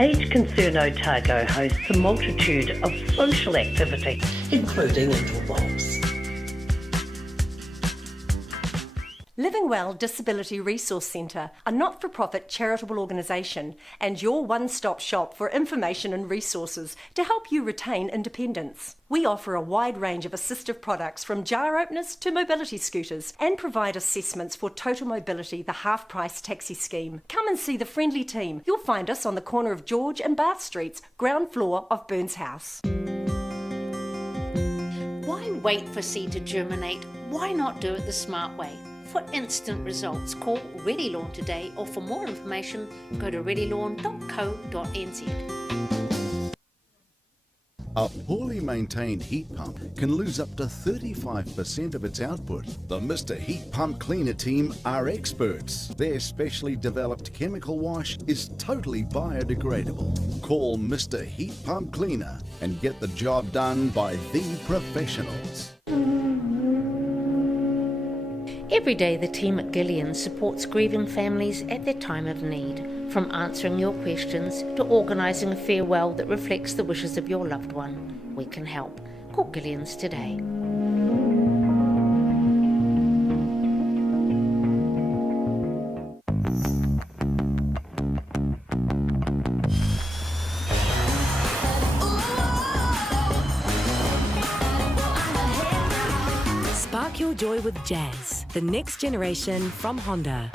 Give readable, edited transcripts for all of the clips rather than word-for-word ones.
Age Concern Otago hosts a multitude of social activities, including indoor bowls. Living Well Disability Resource Centre, a not-for-profit charitable organisation and your one-stop shop for information and resources to help you retain independence. We offer a wide range of assistive products from jar openers to mobility scooters and provide assessments for Total Mobility, the half-price taxi scheme. Come and see the friendly team. You'll find us on the corner of George and Bath Streets, ground floor of Burns House. Why wait for seed to germinate? Why not do it the smart way? For instant results, call Ready Lawn today, or for more information, go to readylawn.co.nz. A poorly maintained heat pump can lose up to 35% of its output. The Mr. Heat Pump Cleaner team are experts. Their specially developed chemical wash is totally biodegradable. Call Mr. Heat Pump Cleaner and get the job done by the professionals. Every day the team at Gillian supports grieving families at their time of need, from answering your questions to organising a farewell that reflects the wishes of your loved one. We can help. Call Gillian's today. Spark your joy with jazz, the next generation from Honda.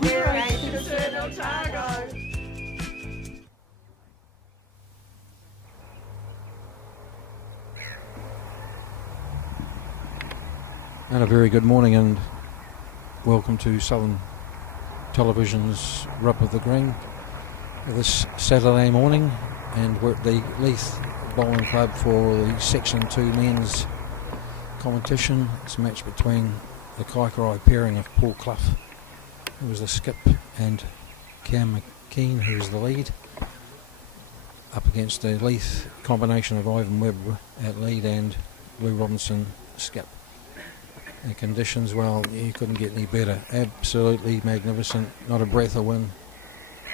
We're Age Concern Otago. And a very good morning and welcome to Southern Television's Rub of the Green this Saturday morning, and we're at the Leith Bowling Club for the Section 2 men's competition. It's a match between the Kaikorai pairing of Paul Clough, who was the skip, and Cam McKean, who is the lead, up against the Leith combination of Ivan Webb at lead and Lou Robinson skip. The conditions, well, you couldn't get any better. Absolutely magnificent, not a breath of wind,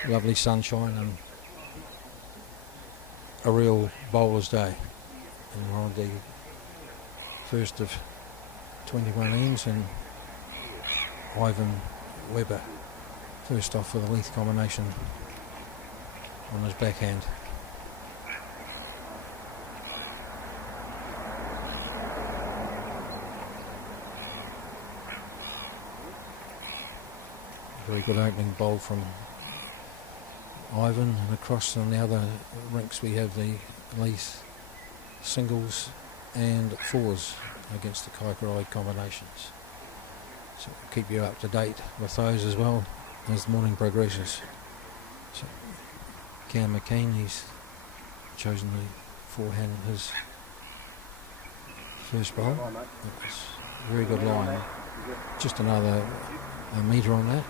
lovely sunshine, and a real bowler's day. And we're on the first of 21 ends, and Ivan Webber first off with a Leith combination on his backhand. Very good opening bowl from Ivan, and across on the other rinks we have the Leith singles and fours against the Kaikorai combinations. So we'll keep you up to date with those as well as the morning progresses. So Cam McKean, he's chosen the forehand in his first bowl. That was a very good line. Just another metre on that.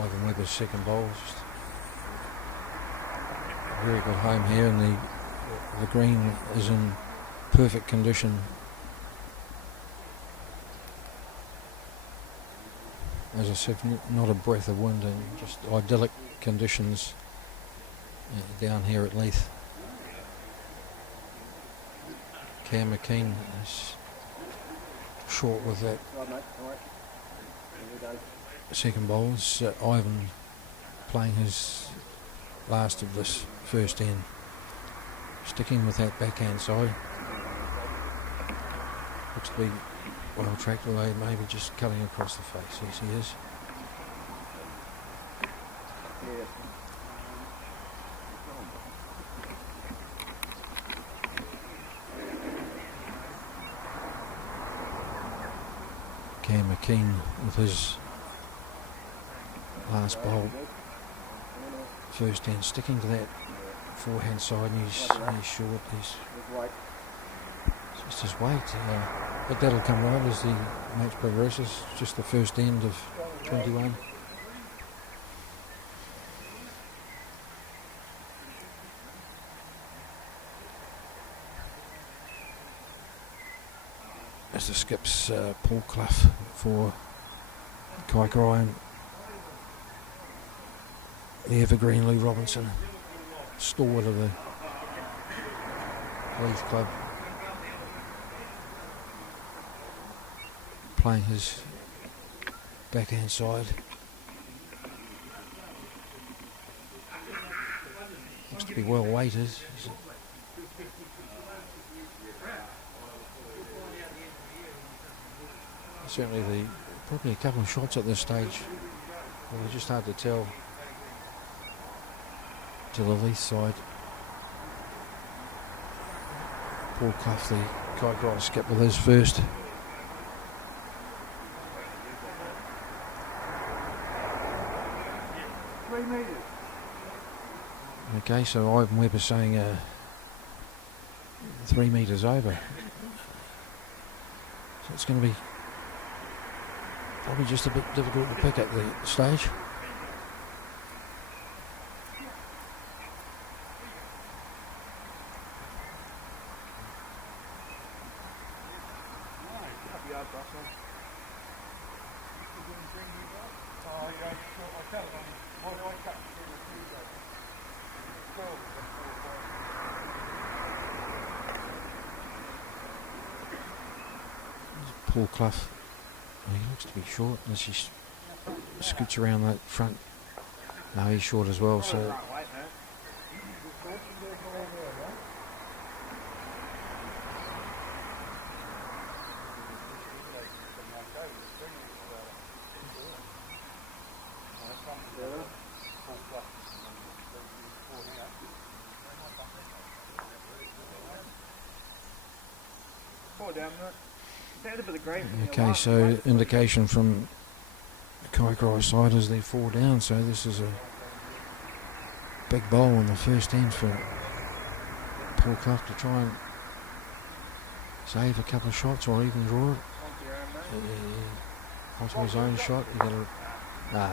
Ivan Webber's second bowl. Just a very good home here, and the green is in perfect condition. As I said, not a breath of wind, and just idyllic conditions down here at Leith. Cam McKean is short with that second bowls. Ivan playing his last of this first end, sticking with that backhand side. Looks to be well tracked, although maybe just cutting across the face. Yes, he is. Cam McKean with his last bowl, first end, sticking to that forehand side, and he's short. He's just his weight, but that'll come right as the match progresses. Just the first end of 21. As the skips Paul Clough for Kaikorai, and the evergreen Lou Robinson, stalwart of the Leith club, playing his backhand side. Looks to be well weighted. Certainly probably a couple of shots at this stage. Well, they're just hard to tell to the Leith side. Paul Clough, the Kaikorai skip, with his first. Okay, so Ivan Webber saying 3 metres over. So it's going to be probably just a bit difficult to pick at the stage. Paul Clough, he looks to be short as he scoots around that front. No, he's short as well, so okay, so indication from the Kaikorai side as they're 4 down, so this is a big bowl on the first end for Paul Clough to try and save a couple of shots or even draw it. Onto his own shot, you got to. Nah.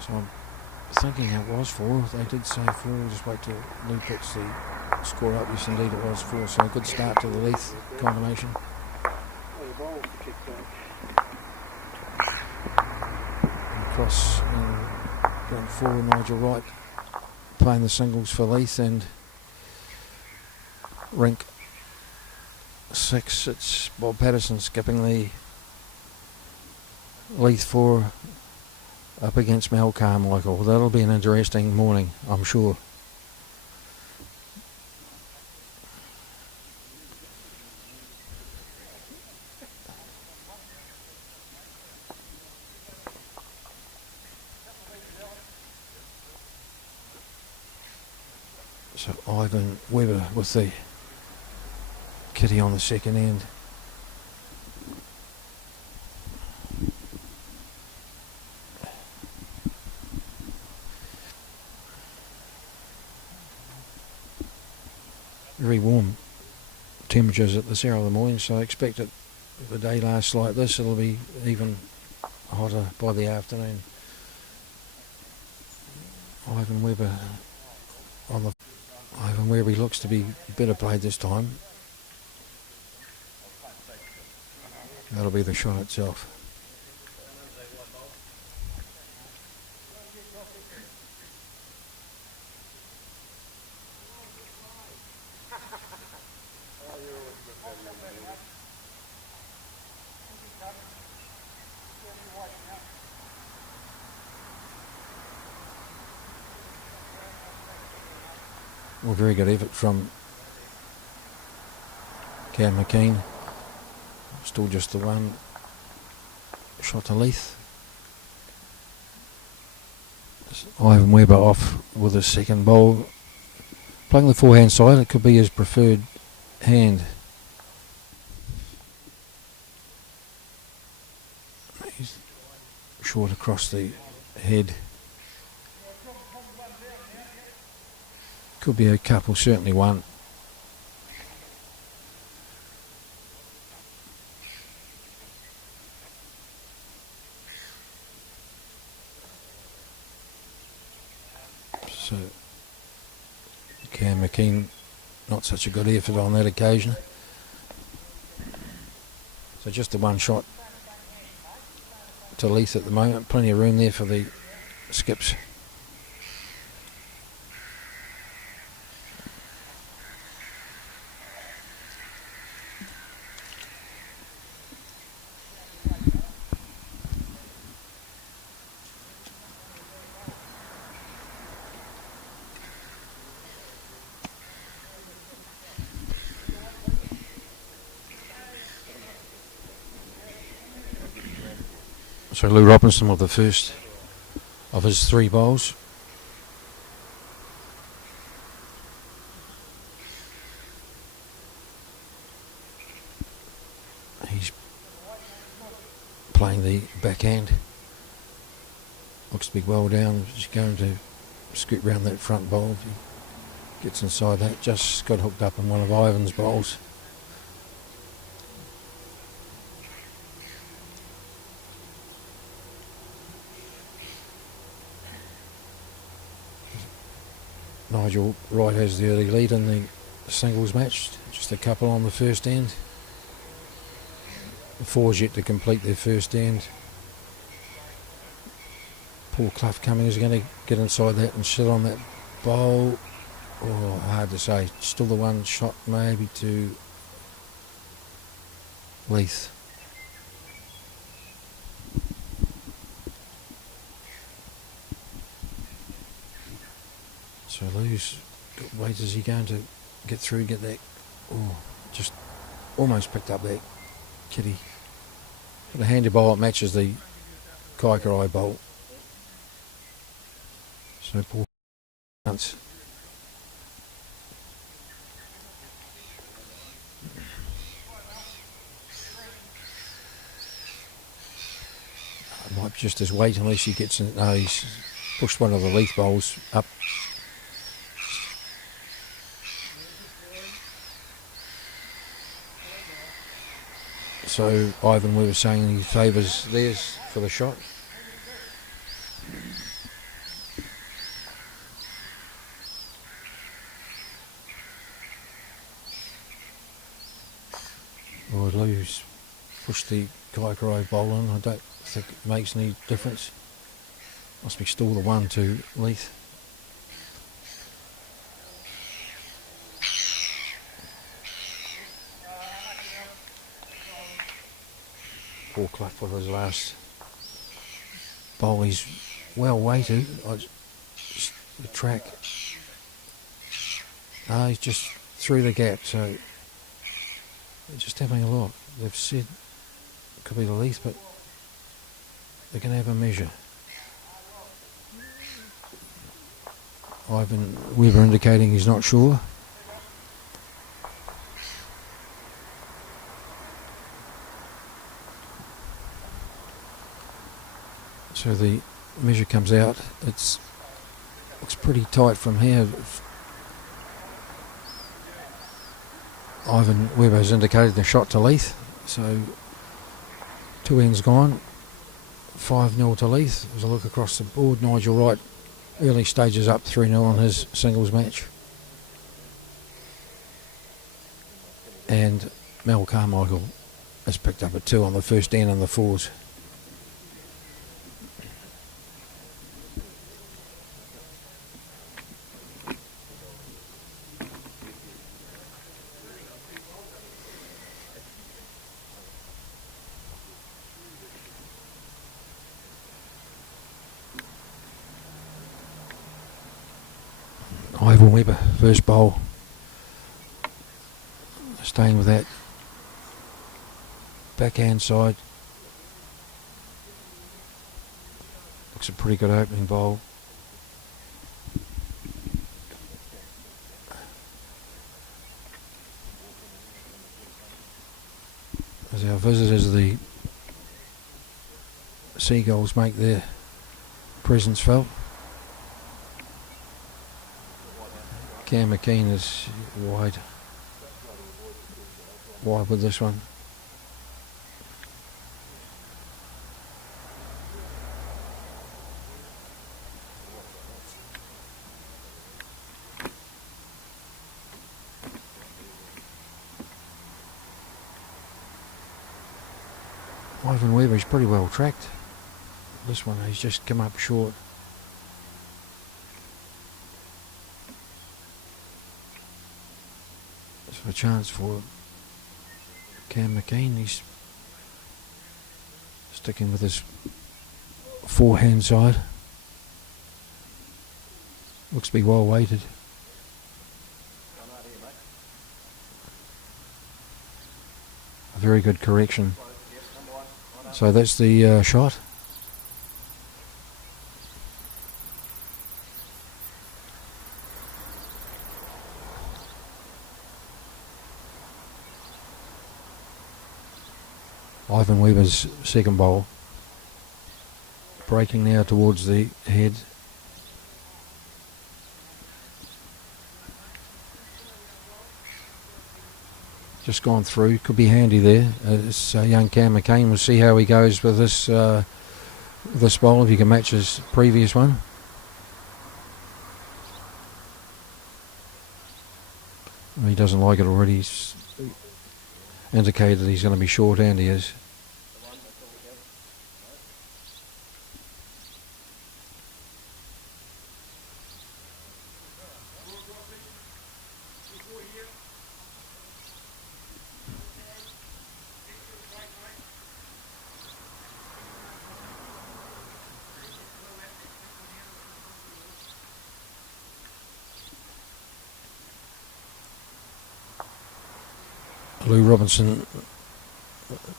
So I'm thinking it was 4. They did say 4. We'll just wait till Lou puts the score up. Yes, indeed it was 4. So a good start to the Leith combination. Across and going forward, Nigel Wright playing the singles for Leith, and rink 6, it's Bob Patterson skipping the Leith 4 up against Mel Carmichael. That'll be an interesting morning, I'm sure. So Ivan Weber with the kitty on the second end. Very warm temperatures at this hour of the morning, so I expect it, if the day lasts like this, it'll be even hotter by the afternoon. Ivan Weber he looks to be better played this time. That'll be the shot itself. Well, very good effort from Cam McKean. Still just the one shot to Leith. Ivan Weber off with his second bowl. Playing the forehand side, it could be his preferred hand. He's short across the head. Could be a couple, certainly one. So Cam McKean, not such a good effort on that occasion. So just the one shot to Leith at the moment. Plenty of room there for the skips. So Lou Robinson with the first of his 3 bowls. He's playing the backhand. Looks to be well down. Just going to scoot round that front bowl. If he gets inside that, just got hooked up in one of Ivan's bowls. Nigel Wright has the early lead in the singles match, just a couple on the first end. The 4's yet to complete their first end. Paul Clough coming is going to get inside that and sit on that bowl. Oh, hard to say. Still the one shot maybe to Leith. So Lou's wait, is he going to get through, get that? Oh, just almost picked up that kitty. Got a handy bowl that matches the Kaikorai bowl. So Paul chance. Might just as wait unless he gets in. No, he's pushed one of the Leith bowls up. So Ivan, we were saying he favours theirs for the shot. Well, Lou's pushed the Kaikorai bowl in. I don't think it makes any difference. Must be still the one to Leith. Paul Clough for his last bowl. He's well weighted. The track. He's just through the gap. So just having a look. They've said it could be the Leith, but they're going to have a measure. Ivan Weber indicating he's not sure. So the measure comes out. Looks pretty tight from here. Ivan Weber's indicated the shot to Leith. So 2 ends gone. 5-0 to Leith. There's a look across the board. Nigel Wright, early stages up 3-0 on his singles match. And Mel Carmichael has picked up a 2 on the first end and the fours. Ivan Weber, first bowl, staying with that backhand side. Looks a pretty good opening bowl. As our visitors, the Seagulls, make their presence felt. Cam McKean is wide with this one. Ivan Weber is pretty well tracked. This one he's just come up short. So a chance for Cam McKean. He's sticking with his forehand side. Looks to be well weighted. A very good correction. So that's the shot. Ivan Weber's second bowl. Breaking now towards the head. Just gone through, could be handy there. It's young Cam McCain. We'll see how he goes with this bowl, if he can match his previous one. He doesn't like it already. He's indicated he's going to be short, and he is. Lou Robinson,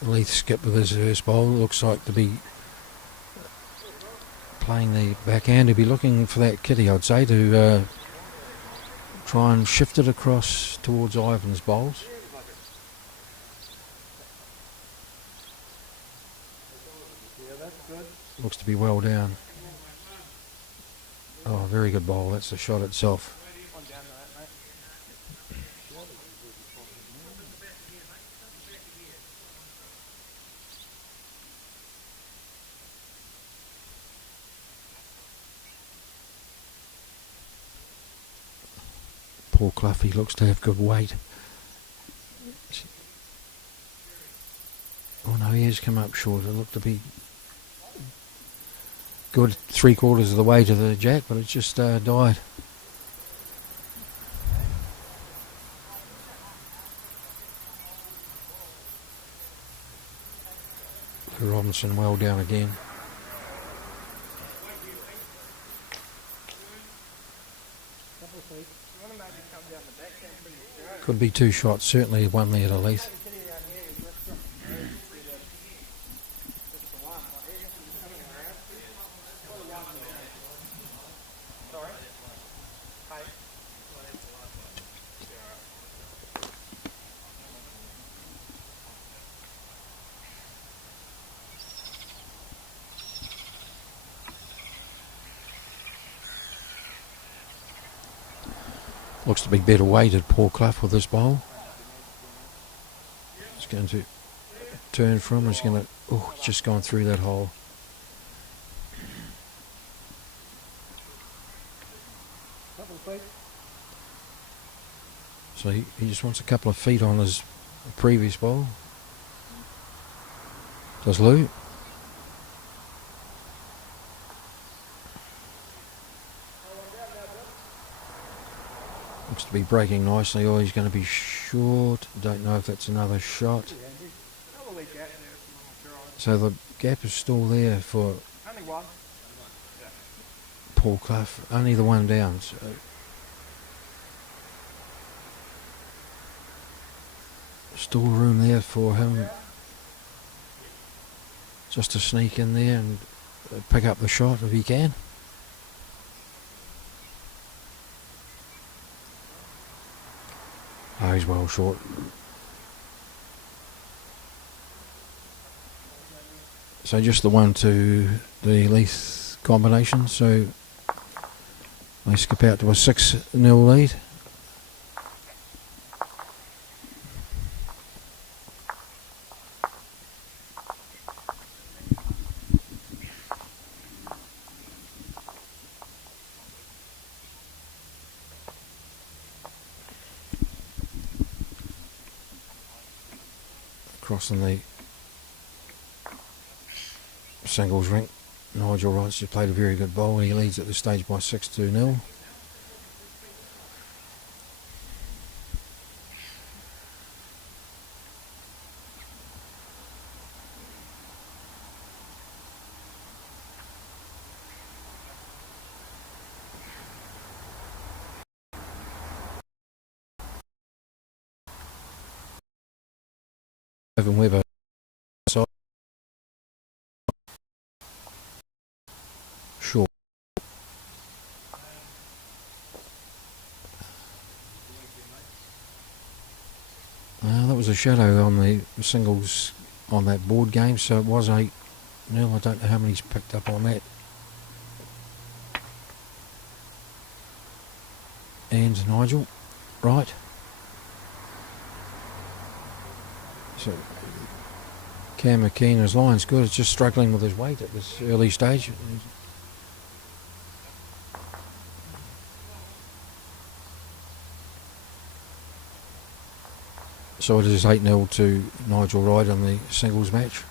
Leith skip with his first bowl, looks like to be playing the backhand. He'll be looking for that kitty, I'd say, to try and shift it across towards Ivan's bowls. Looks to be well down. Oh, very good bowl. That's the shot itself. Paul Cluffy looks to have good weight. Oh no, he has come up short. It looked to be good 3/4 of the way to the jack, but it just died. Robinson well down again. Could be two shots, certainly one there to Leith. Looks to be better weighted, Paul Clough, with this bowl. He's going to turn from, he's going to, oh, just gone through that hole. So he just wants a couple of feet on his previous bowl. Does Lou? Looks to be breaking nicely. Oh, he's going to be short. Don't know if that's another shot. So the gap is still there for Paul Clough. Only the one down. So still room there for him just to sneak in there and pick up the shot if he can. Oh, he's well short. So just the 1 to the Leith combination, so they skip out to a 6-0 lead. Crossing the singles rink, Nigel Wright's just played a very good bowl. He leads at this stage by 6-0. Ivan Webber. Sure. That was a shadow on the singles on that board game, so it was 8-0. I don't know how many's picked up on that. And Nigel, right. So Cam McKean, his line's good, it's just struggling with his weight at this early stage. So it is 8-0 to Nigel Wright in the singles match.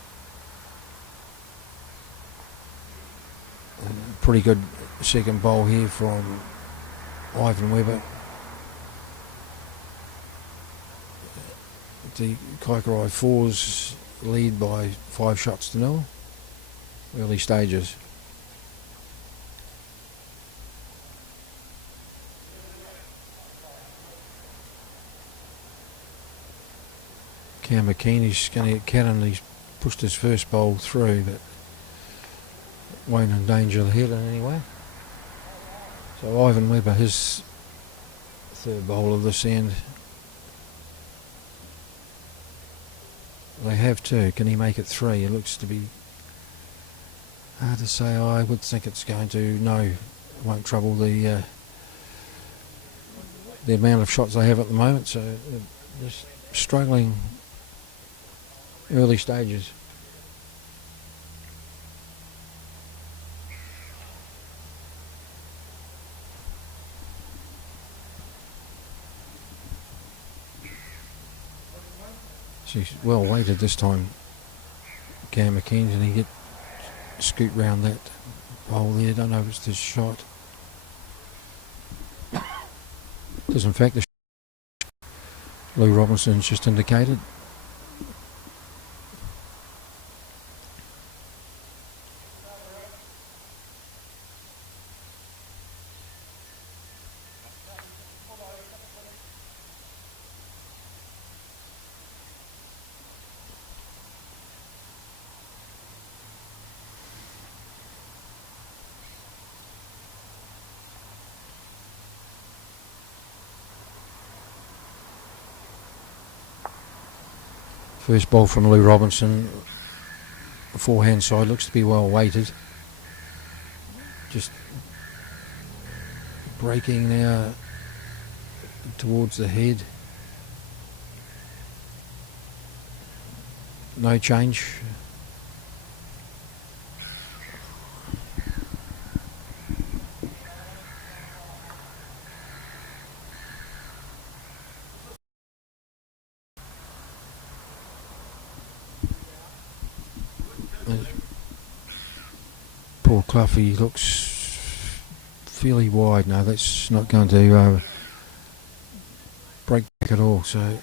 Pretty good second bowl here from Ivan Webber. The Kaikorai Fours lead by 5 shots to 0. Early stages. Cam McKean, he's going to get cannon. He's pushed his first bowl through, but won't endanger the head in any way. So Ivan Webber, his third bowl of this end. They have 2. Can he make it 3? It looks to be hard to say. I would think it's going to. No, it won't trouble the amount of shots they have at the moment. So just struggling early stages. She's well weighted this time, Cam McKean, and he get scoot round that hole there. Don't know if it's the shot. Does in fact the Lou Robinson's just indicated. First ball from Lou Robinson, forehand side, looks to be well weighted. Just breaking now towards the head. No change. Poor Cluffy looks fairly wide. No, that's not going to break back at all. So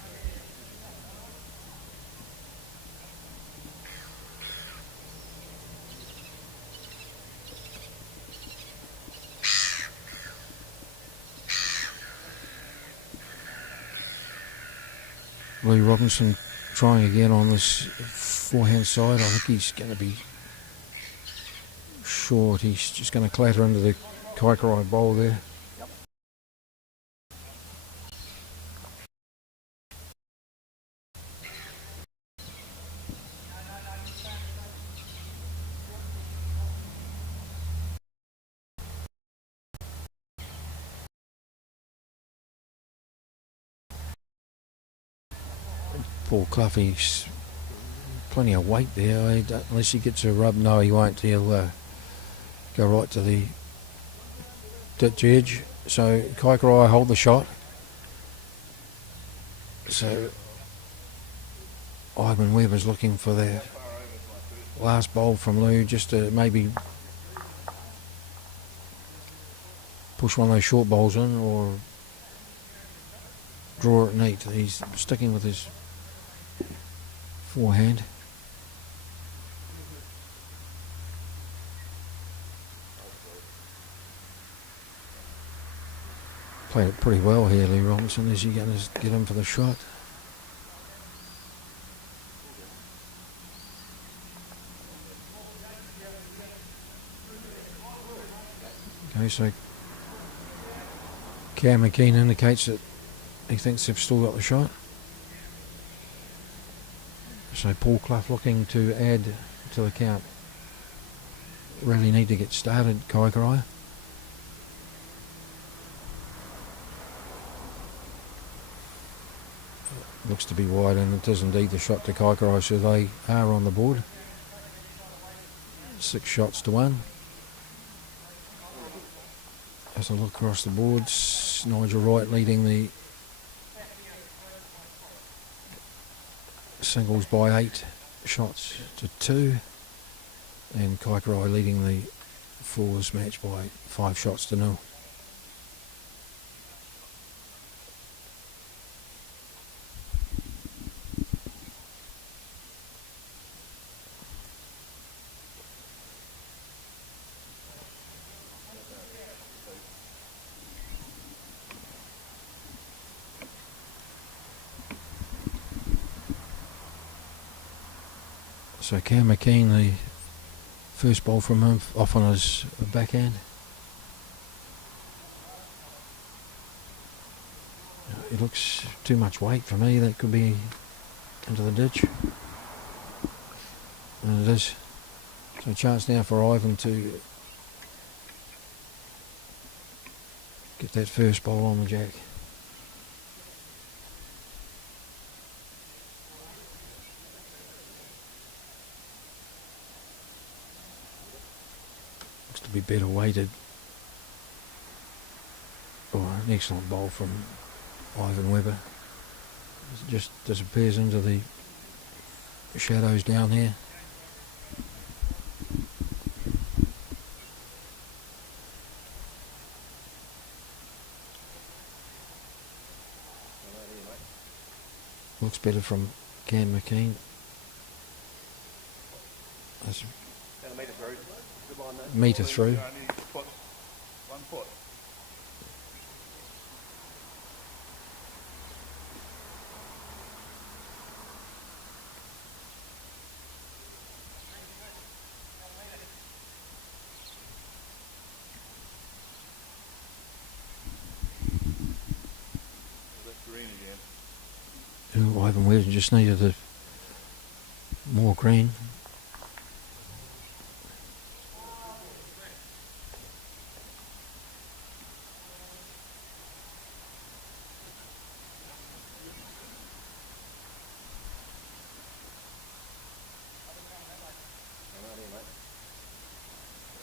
Lee Robinson trying again on this forehand side. I think he's going to be short. He's just going to clatter into the Kaikorai bowl there. Poor Cluffy's plenty of weight there. Unless he gets a rub, no, he won't. He'll go right to the ditch edge. So Kaikorai hold the shot. So Ivan Weber's looking for the last bowl from Lou, just to maybe push one of those short bowls in or draw it neat. He's sticking with his forehand. Played it pretty well here, Lee Robinson. Is he going to get him for the shot? Okay, so Cam McKean indicates that he thinks they've still got the shot. So Paul Clough looking to add to the count. Really need to get started, Kaikorai. Looks to be wide, and it is indeed the shot to Kaikorai, so they are on the board. 6 shots to 1. As I look across the boards, Nigel Wright leading the singles by 8 shots to 2, and Kaikorai leading the fours match by 5 shots to 0. So Cam McKean, the first ball from him, off on his backhand. It looks too much weight for me. That could be into the ditch. And it is. So a chance now for Ivan to get that first ball on the jack. To be better weighted. Oh, an excellent bowl from Ivan Weber. It just disappears into the shadows down here. Looks better from Cam McKean. That's metre through. Ivan Weber just needed more green.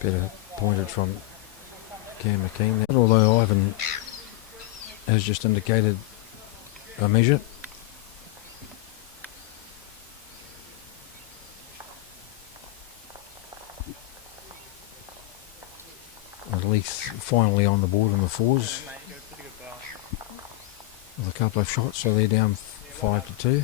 Better pointed from Cam McKean. Although Ivan has just indicated a measure. And Leith finally on the board in the fours with a couple of shots, so they're down 5-2.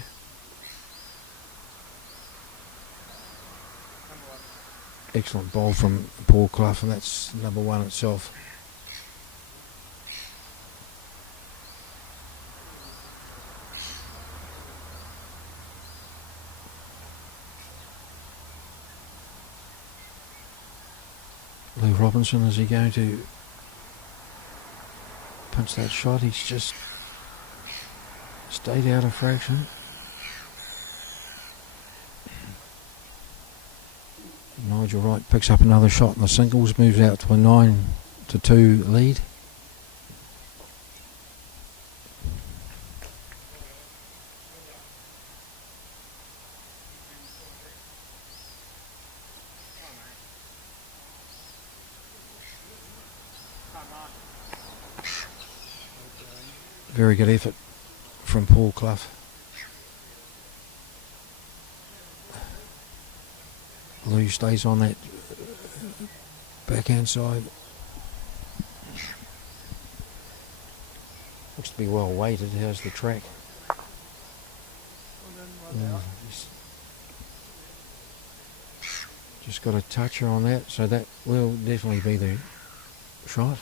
Excellent bowl from Paul Clough, and that's number one itself. Lou Robinson, is he going to punch that shot? He's just stayed out of fraction. Nigel Wright picks up another shot in the singles, moves out to a 9-2 lead. Very good effort from Paul Clough. Lou stays on that backhand side. Looks to be well weighted. How's the track? Just got a toucher on that, so that will definitely be the shot.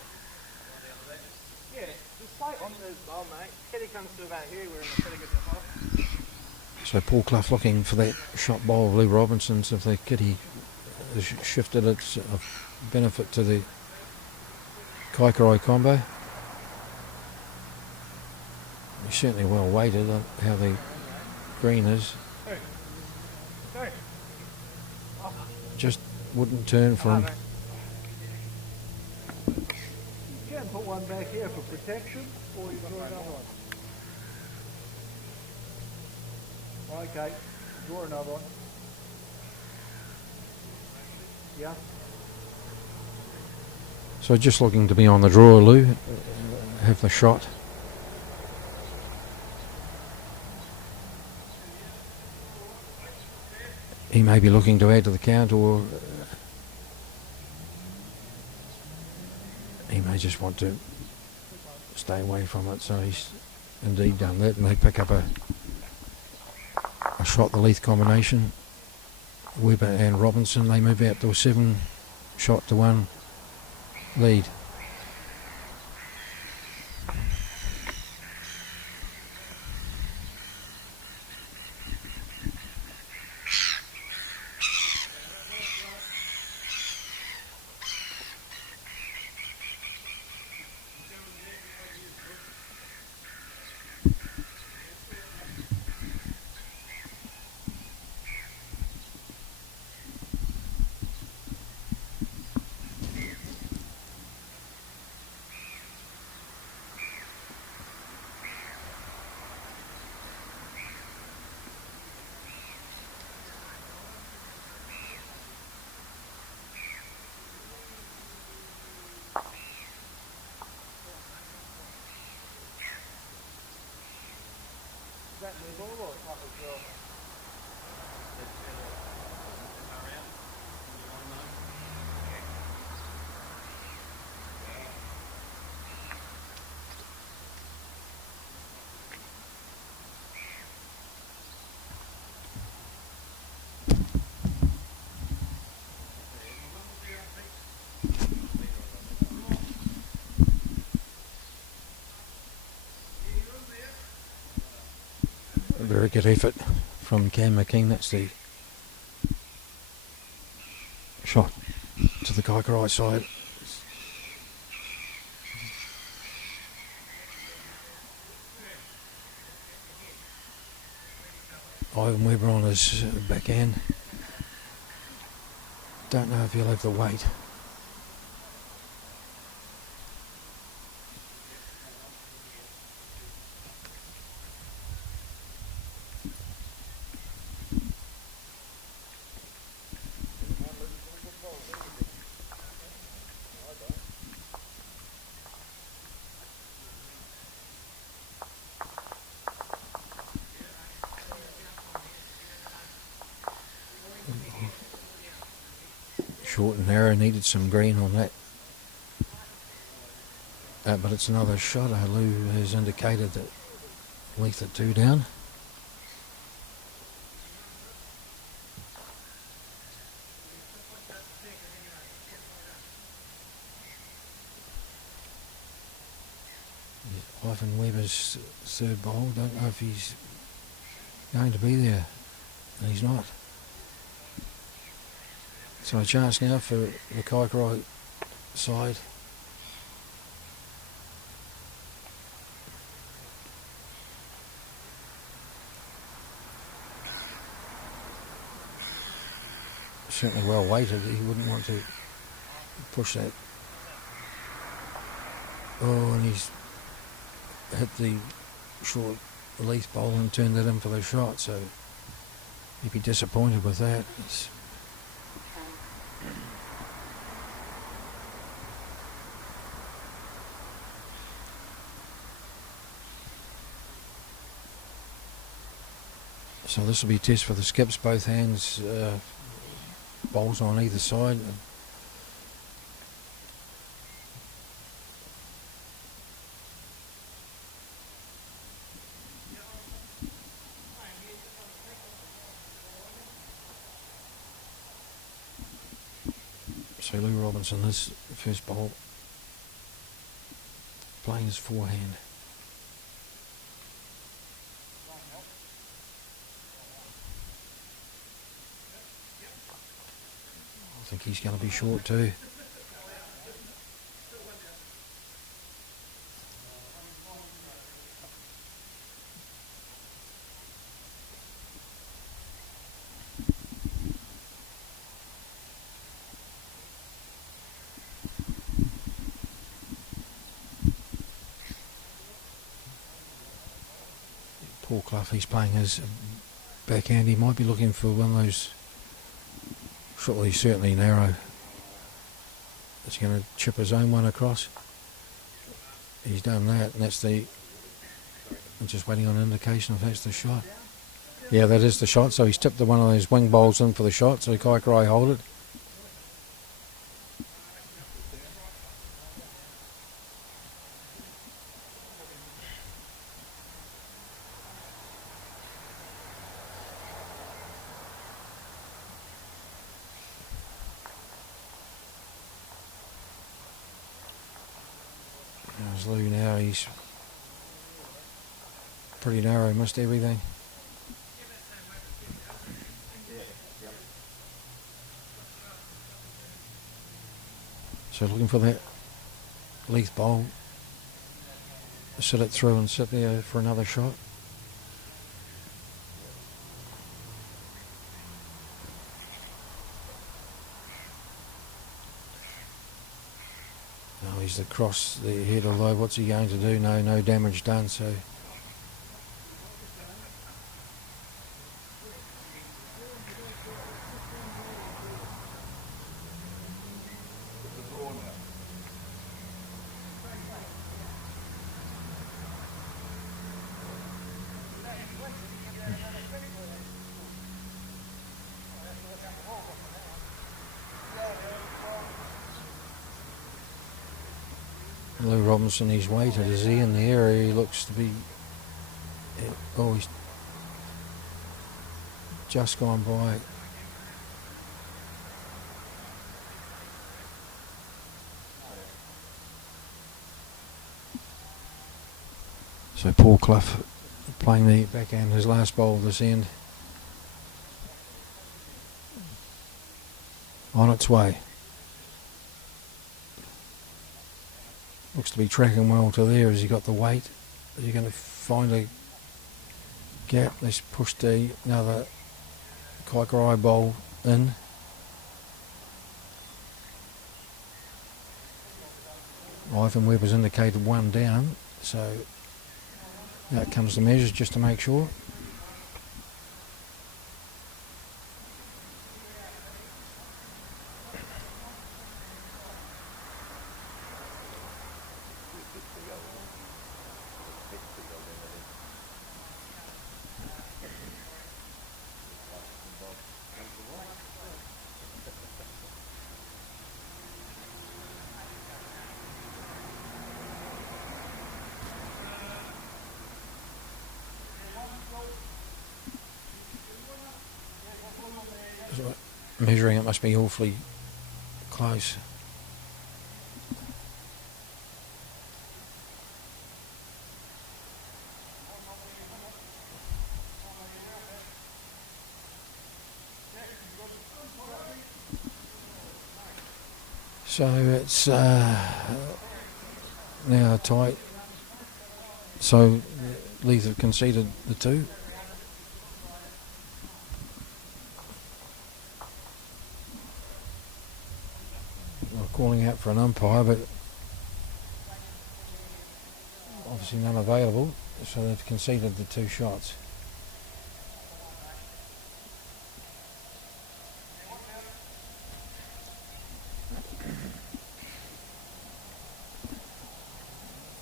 So Paul Clough looking for that shot bowl of Lou Robinson's. If the kitty has shifted, it's a benefit to the Kaikorai combo. He's certainly well weighted on how the green is. Just wouldn't turn for him. You can put one back here for protection, or you draw another one. Okay, draw another one. Yeah. So just looking to be on the draw, Lou. Have the shot. He may be looking to add to the count, or he may just want to stay away from it. So he's indeed done that, and they pick up a shot, the Leith combination. Webber and Robinson, they move out to a 7-1 lead. Very good effort from Cam McKean. That's the shot to the Kaikorai side. Ivan Webber on his backhand. Don't know if he'll have the weight. Short and narrow, needed some green on that. But it's another shot. Lou has indicated that Leith at 2 down. Ivan Weber's third bowl. Don't know if he's going to be there, and he's not. So a chance now for the Kaikorai side. Certainly well weighted. He wouldn't want to push that. Oh, and he's hit the short Leith bowl and turned that in for the shot, so he'd be disappointed with that. So this will be a test for the skips, both hands, bowls on either side. So Lou Robinson, this first bowl, playing his forehand. I think he's going to be short too. Paul Clough, he's playing his backhand. He might be looking for one of those, shortly, certainly narrow. Is he going to chip his own one across? He's done that, and that's the, I'm just waiting on an indication if that's the shot. Yeah, that is the shot. So he's tipped one of those wing bowls in for the shot, so Kaikorai hold it. There's Lou now, he's pretty narrow, missed everything. So looking for that Leith bowl, sit it through and sit there for another shot. He's across the head, although what's he going to do? No damage done, so Lou Robinson, he's weighted. Is he in the area? He looks to be. Oh, he's just gone by. So Paul Clough playing the backhand, his last bowl this end. On its way. Looks to be tracking well to there. Has he got the weight? Is he going to find a gap? Let's push another Kaikorai bowl in. Ivan Weber's indicated 1 down, so out comes the measures just to make sure. measuring it must be awfully close. So it's now tight. So Leith have conceded the 2. We're calling out for an umpire, but obviously none available, so they've conceded the 2 shots.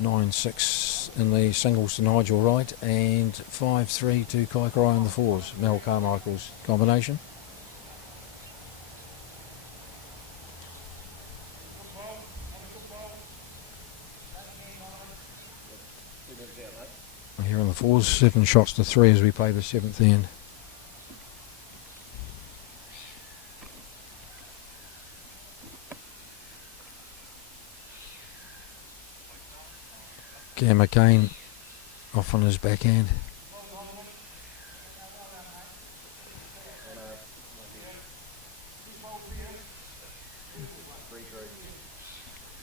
(9-6) in the singles to Nigel Wright and 5-3 to Kaikorai in the fours. Mel Carmichael's combination. Here in the fours, 7 shots to 3 as we play the 7th end. Cam McCain off on his backhand.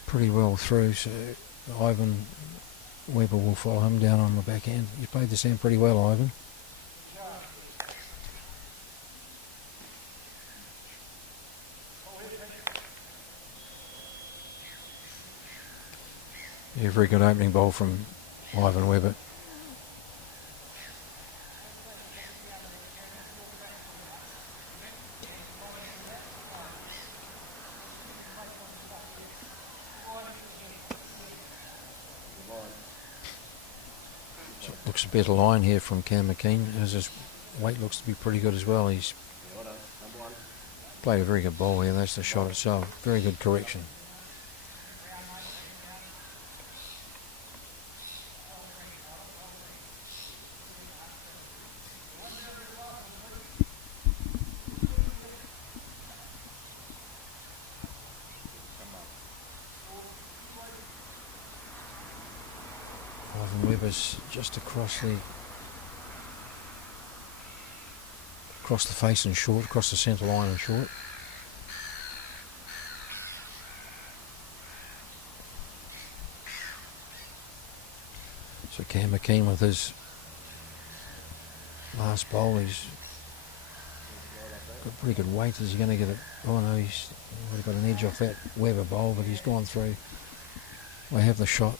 Pretty well through, so Ivan Weber will follow him down on the backhand. You played this hand pretty well, Ivan. Yeah, very good opening ball from Ivan Weber. So it looks a better line here from Cam McKean, as his weight looks to be pretty good as well. He's played a very good ball here. That's the shot itself. Very good correction. Ivan Weber's just across the face and short, across the centre line and short. So Cam McKean with his last bowl, he's got pretty good weight. Is he going to get it? Oh no, he's got an edge off that Weber bowl, but he's gone through. They have the shot.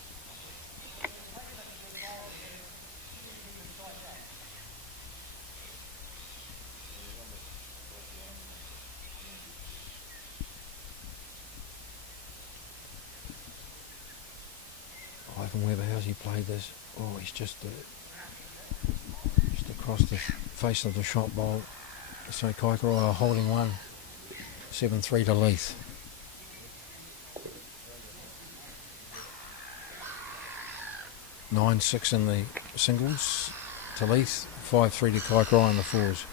Ivan Weber, how's he played this? Oh, he's just across the face of the shot bowl. So Kaikorai are holding one. 7-3 to Leith. (9-6) in the singles to Leith. 5-3 to Kaikorai in the fours.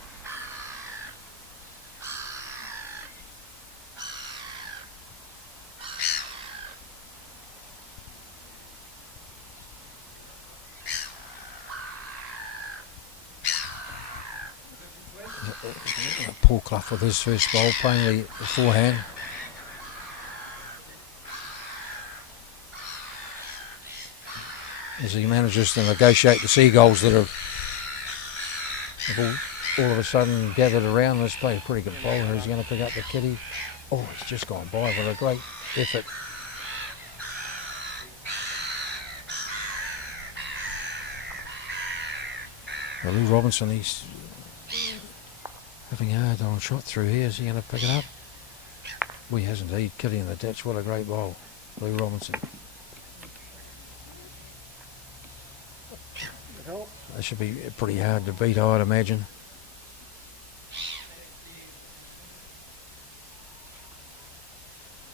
Paul Clough with his first bowl, playing the forehand. As he manages to negotiate the seagulls that have all of a sudden gathered around. This play a pretty good bowler. Who's going to pick up the kitty? Oh, he's just gone by with a great effort. Well, Lou Robinson, he's having a hard on shot through here. Is he going to pick it up? Well, he hasn't. He kitty in the ditch. What a great bowl, Lou Robinson. That should be pretty hard to beat, I'd imagine.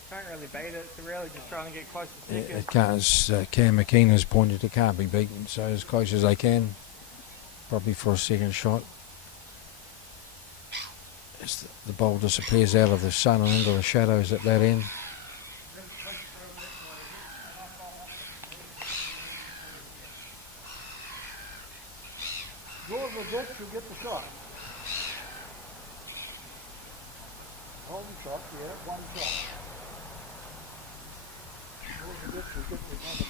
Can't really beat it. It's really just trying to get close to second. It can't, as Cam McKean has pointed, it can't be beaten. So as close as they can, probably for a second shot. as the bowl disappears out of the sun and into the shadows at that end. Go in the ditch, you get the shot. One shot, yeah, one shot. Go in the ditch, you get another shot.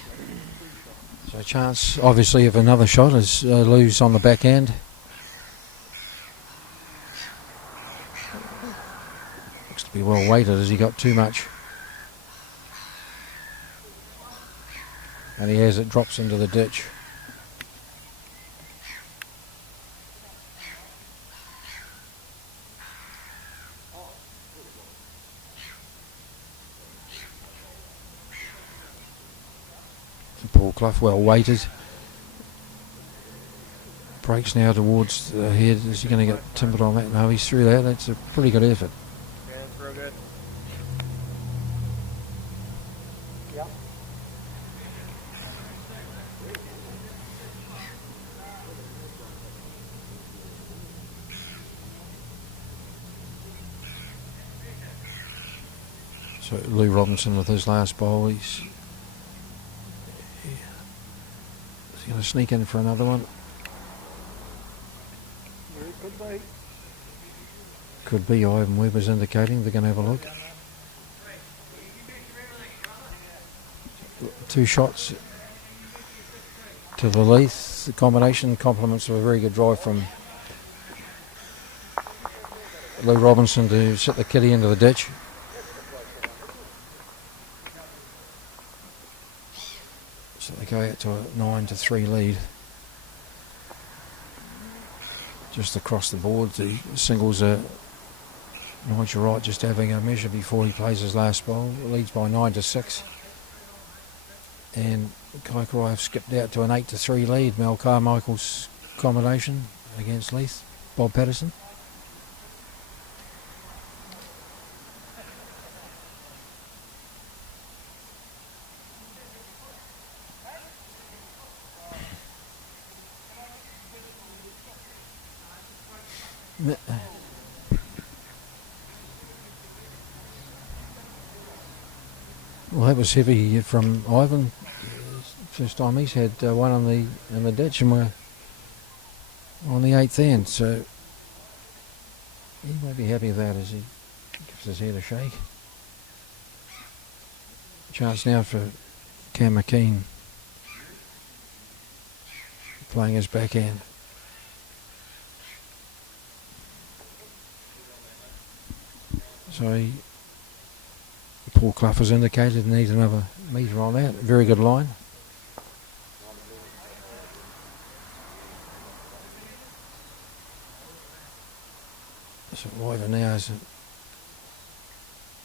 3 shots. So chance, obviously, of another shot as Lou's on the back end. Looks to be well weighted as he got too much. And he has it drops into the ditch. Paul Clough well weighted. Breaks now towards the head. Is he going to get timbered on that? No, he's through that. That's a pretty good effort. Yeah, that's real good. Yeah. So Lou Robinson with his last bowl. He's going to sneak in for another one. Very good bait. Could be. Ivan Webber's indicating they're going to have a look. 2 shots to the Leith. The combination compliments of a very good drive from Lou Robinson to sit the kitty into the ditch. So they go out to a 9-3 lead. Just across the board, the singles are Nigel Wright just having a measure before he plays his last bowl. Leads by 9-6. And Kaikorai have skipped out to an 8-3 lead. Mel Carmichael's combination against Leith. Bob Patterson. Well, that was heavy from Ivan. First time he's had one in the ditch, and we're on the 8th end. So he may be happy with that as he gives his head a shake. Chance now for Cam McKean playing his backhand. So Paul Clough has indicated needs another metre on that. Very good line. So Ivan now has a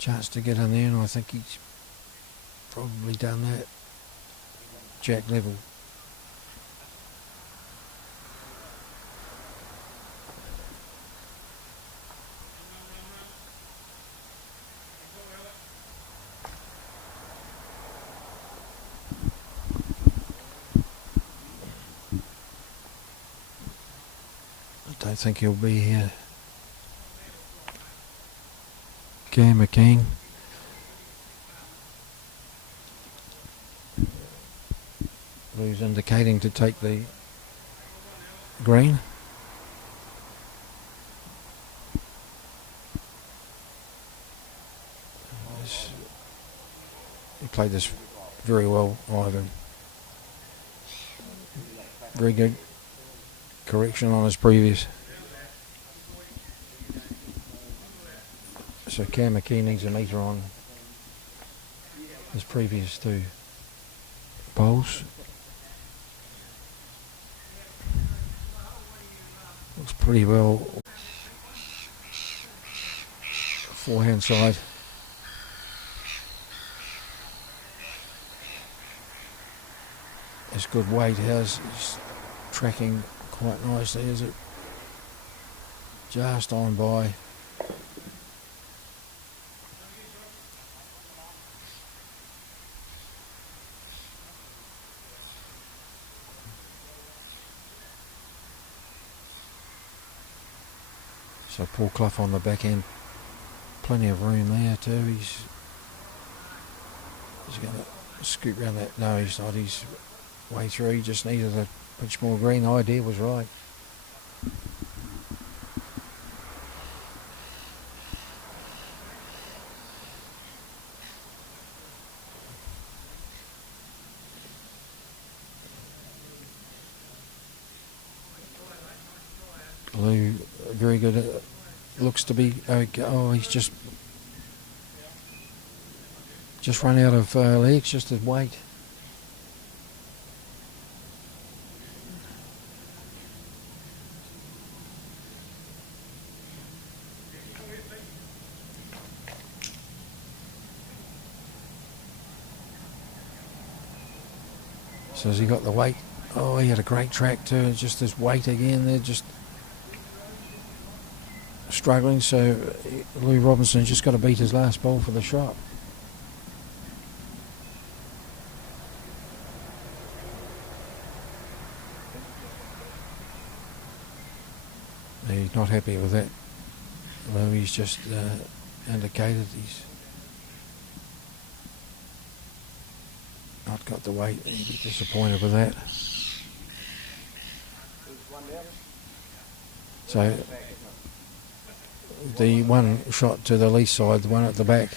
chance to get in there, and I think he's probably done that. Jack level. I don't think he'll be here. Cam McKean. Who's indicating to take the green. He played this very well, Ivan. Very good correction on his previous. So Cam McKean needs a metre on his previous 2 bowls. Looks pretty well. Forehand side. It's good weight. He's tracking quite nicely, is it? Just on by. So Paul Clough on the back end, plenty of room there too. He's going to scoot round that. No, he's not. He's way through. He just needed a pinch more green. The idea was right. Lou, very good. Looks to be okay. Oh, he's just run out of legs, just his weight. So has he got the weight? Oh, he had a great track too. Just his weight again. They're just struggling. So Lou Robinson just got to beat his last ball for the shot. He's not happy with that. Well, he's just indicated he's not got the weight. He's disappointed with that. So the one shot to the Leith side, the one at the back.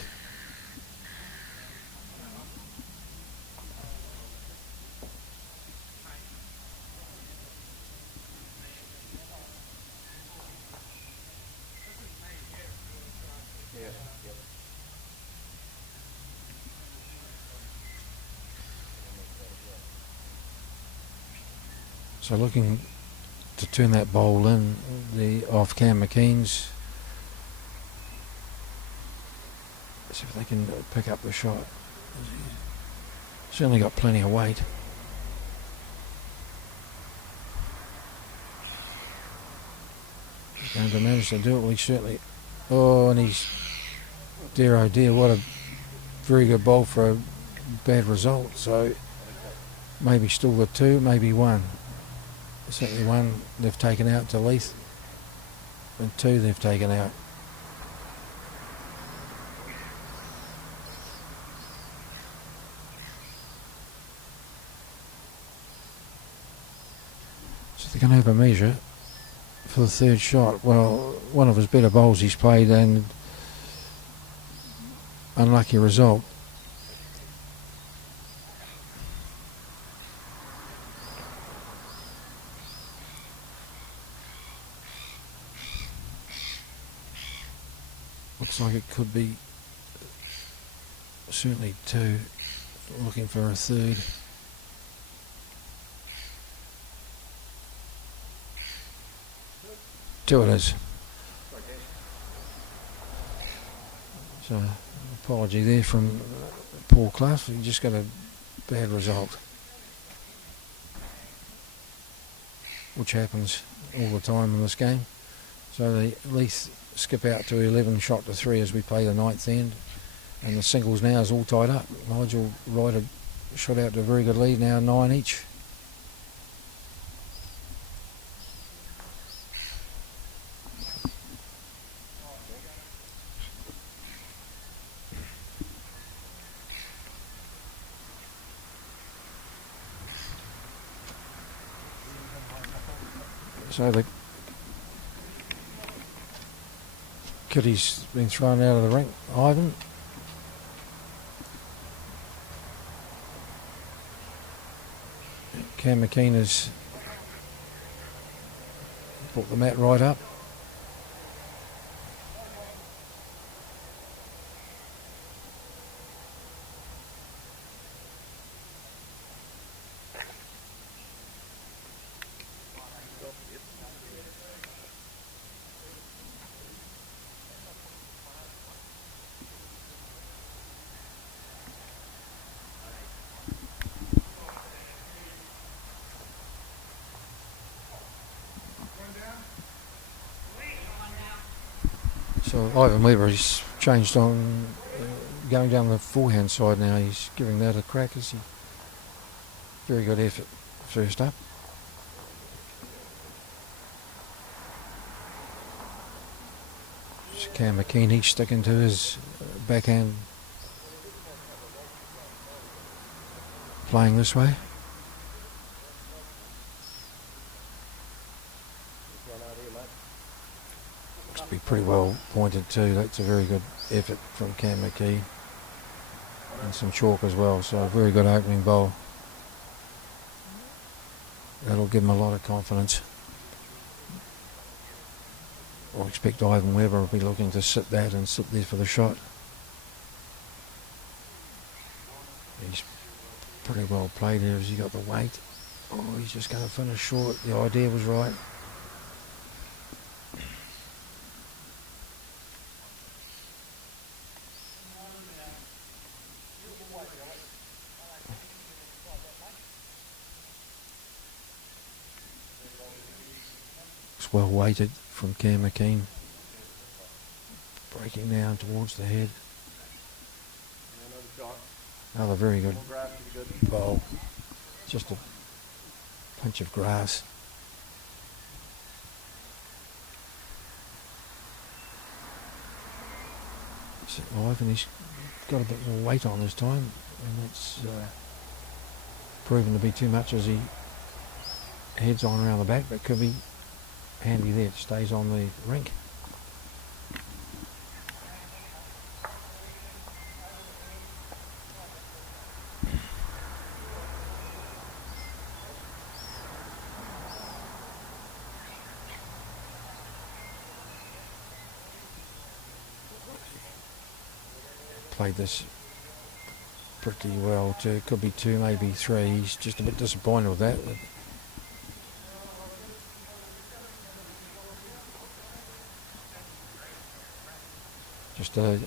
So looking to turn that bowl in, the off Cam McKean's. See if they can pick up the shot. Certainly got plenty of weight. Going to manage to do it. Well, he certainly. Oh, and he's. Dear oh dear, what a very good bowl for a bad result. So maybe still the two, maybe one. Certainly one they've taken out to Leith, and two they've taken out. So they're going to have a measure for the third shot. Well, one of his better bowls he's played, and unlucky result. Looks like it could be certainly two, looking for a third. Two it is. So, apology there from Paul Clough. He just got a bad result, which happens all the time in this game. So the Leith skip out to 11 shot to 3 as we play the ninth end, and the singles now is all tied up. Nigel Ryder shot out to a very good lead, now 9 each. So the Kitty's been thrown out of the ring. Ivan. Cam McKean has brought the mat right up. So Ivan Weber, he's changed on going down the forehand side now. He's giving that a crack. Is he? Very good effort first up. So Cam McKean, he's sticking to his backhand, playing this way. Looks to be pretty well pointed too. That's a very good effort from Cam McKee. And some chalk as well, so a very good opening bowl. That'll give him a lot of confidence. I expect Ivan Weber will be looking to sit that and sit there for the shot. He's pretty well played here. Has he got the weight? Oh, he's just going to finish short. The idea was right. It's well weighted from Cam McKean. Breaking down towards the head. Another very good bowl. Just a punch of grass. So Ivan, he's got a bit more weight on this time, and that's proven to be too much as he heads on around the back, but could be handy there. It stays on the rink. Played this pretty well too. Could be 2, maybe 3. He's just a bit disappointed with that. But just a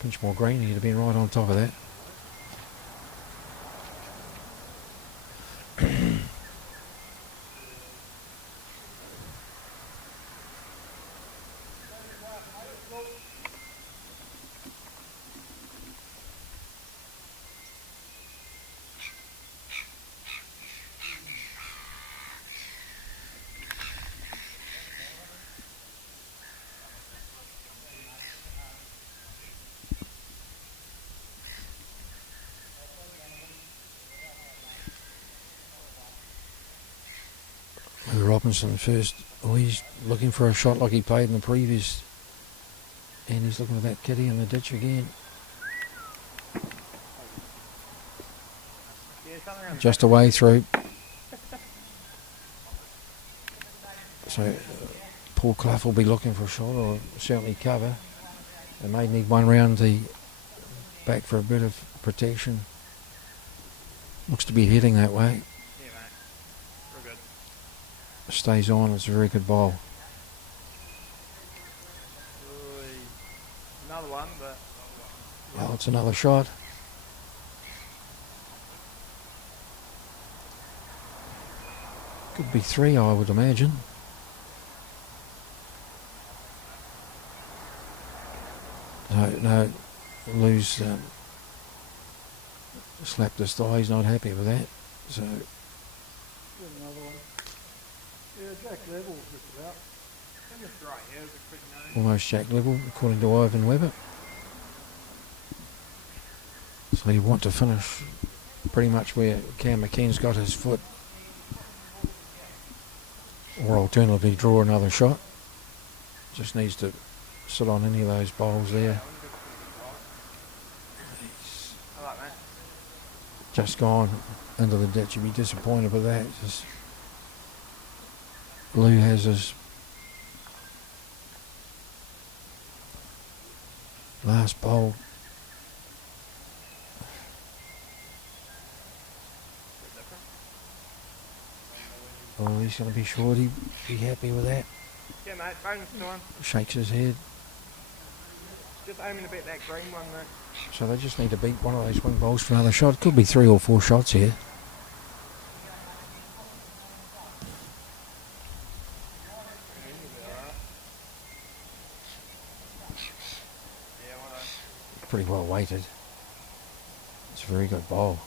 pinch more green, he'd have been right on top of that. Robinson first. Oh, he's looking for a shot like he played in the previous, and he's looking for that kitty in the ditch again. Just a way through. So Paul Clough will be looking for a shot, or certainly cover. They may need one round the back for a bit of protection. Looks to be heading that way. Stays on, it's a very good ball. Another one, but... Well, it's another shot. Could be 3, I would imagine. No, Lou's slapped his thigh, he's not happy with that. So... Another one. Yeah, Jack level just about. Right, yeah, it was a quick nose. Almost jack level, according to Ivan Weber. So you want to finish pretty much where Cam McKean's got his foot. Or alternatively draw another shot. Just needs to sit on any of those bowls there. He's I like that. just gone into the ditch. You'd be disappointed with that. Just Lou has his last bowl. Oh, he's going to be short. He'd be happy with that. Yeah, mate, bonus time. Shakes his head. Just aiming a bit that green one, though. So they just need to beat one of those wing bowls for another shot. Could be 3 or 4 shots here. Pretty well weighted. It's a very good bowl.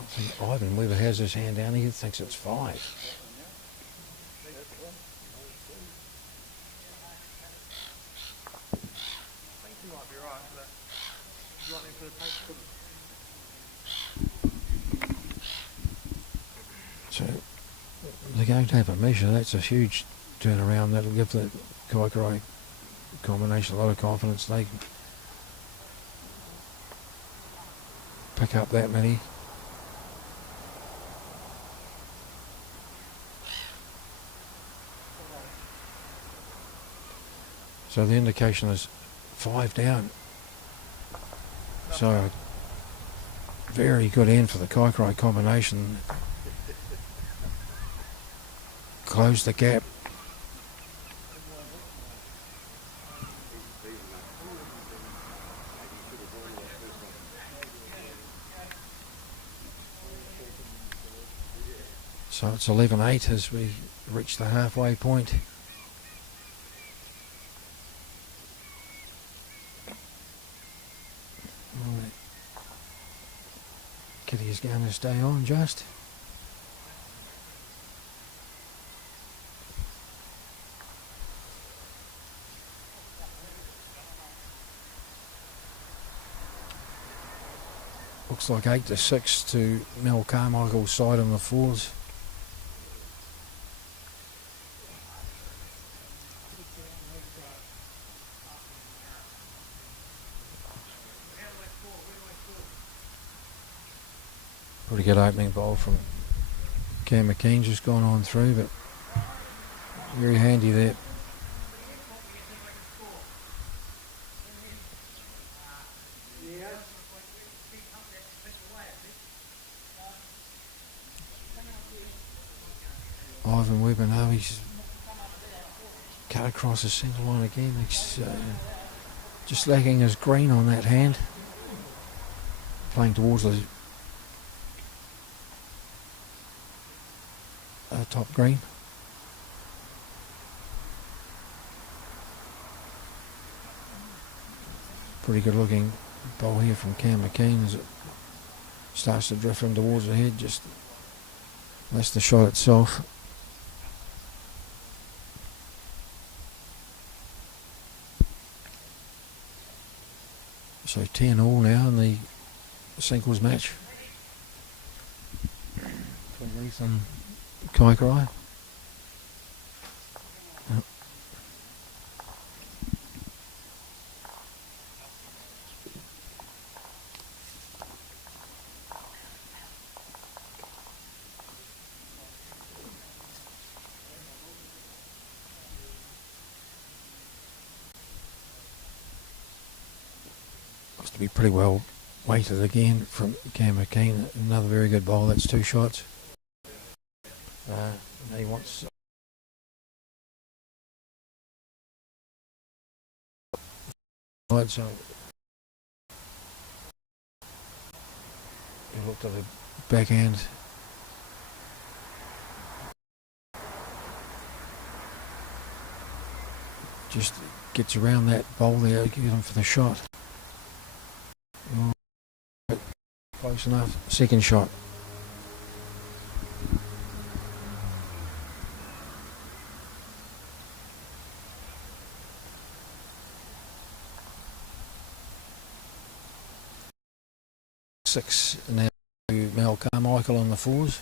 I think Ivan Weber has his hand down. He thinks it's 5. So they're going to have a measure. That's a huge turnaround. That'll give the Kaikorai combination a lot of confidence. They can pick up that many. So the indication is 5 down. So very good end for the Kaikorai combination. Close the gap. So it's 11-8 as we reach the halfway point. Right. Kitty's going to stay on just. Looks like 8-6 to Mel Carmichael's side on the fours. Pretty good opening ball from Cam McKean, just gone on through, but very handy there. Ivan Webber, now he's cut across the centre line again. He's just lacking his green on that hand. Playing towards the top green. Pretty good looking ball here from Cam McKean as it starts to drift in towards the head. Just that's the shot itself. So 10 all now in the singles match between Leith and Kaikorai. Yep. Looks to be pretty well weighted again from Cam McKean. Another very good ball. That's 2 shots. He wants so he looked at the backhand. Just gets around that bowl there, get him for the shot. Close enough. Second shot. Six now to Mel Carmichael on the fours.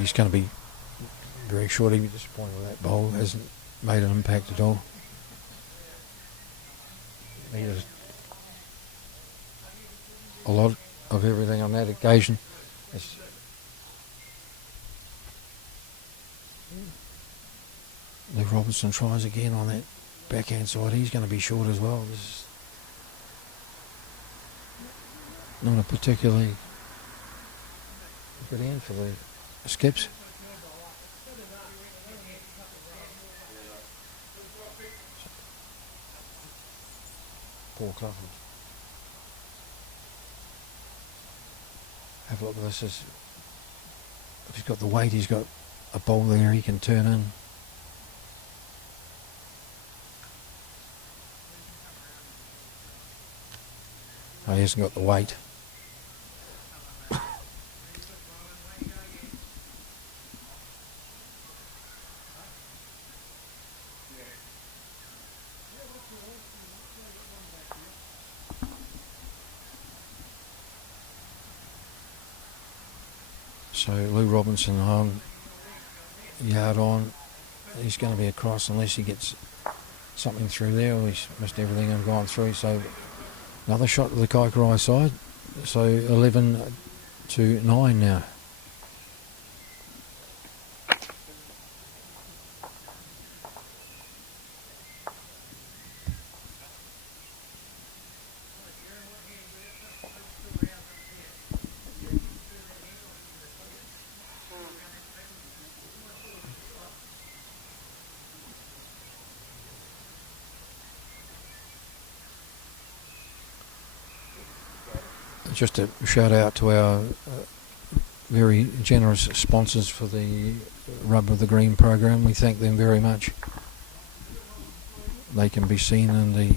He's going to be very short. He'll be disappointed with that bowl. Hasn't made an impact at all. Needed a lot of everything on that occasion. Luke Robinson tries again on that backhand side. He's going to be short as well. This is not a particularly good end for the Skips. Paul Clough. Have a look at this. If he's got the weight, he's got a bowl there he can turn in. Oh, he hasn't got the weight. So Lou Robinson home, yard on. He's going to be across unless he gets something through there, or he's missed everything and gone through. So another shot to the Kaikorai side. So 11-9 now. Just a shout out to our very generous sponsors for the Rub of the Green program. We thank them very much. They can be seen on the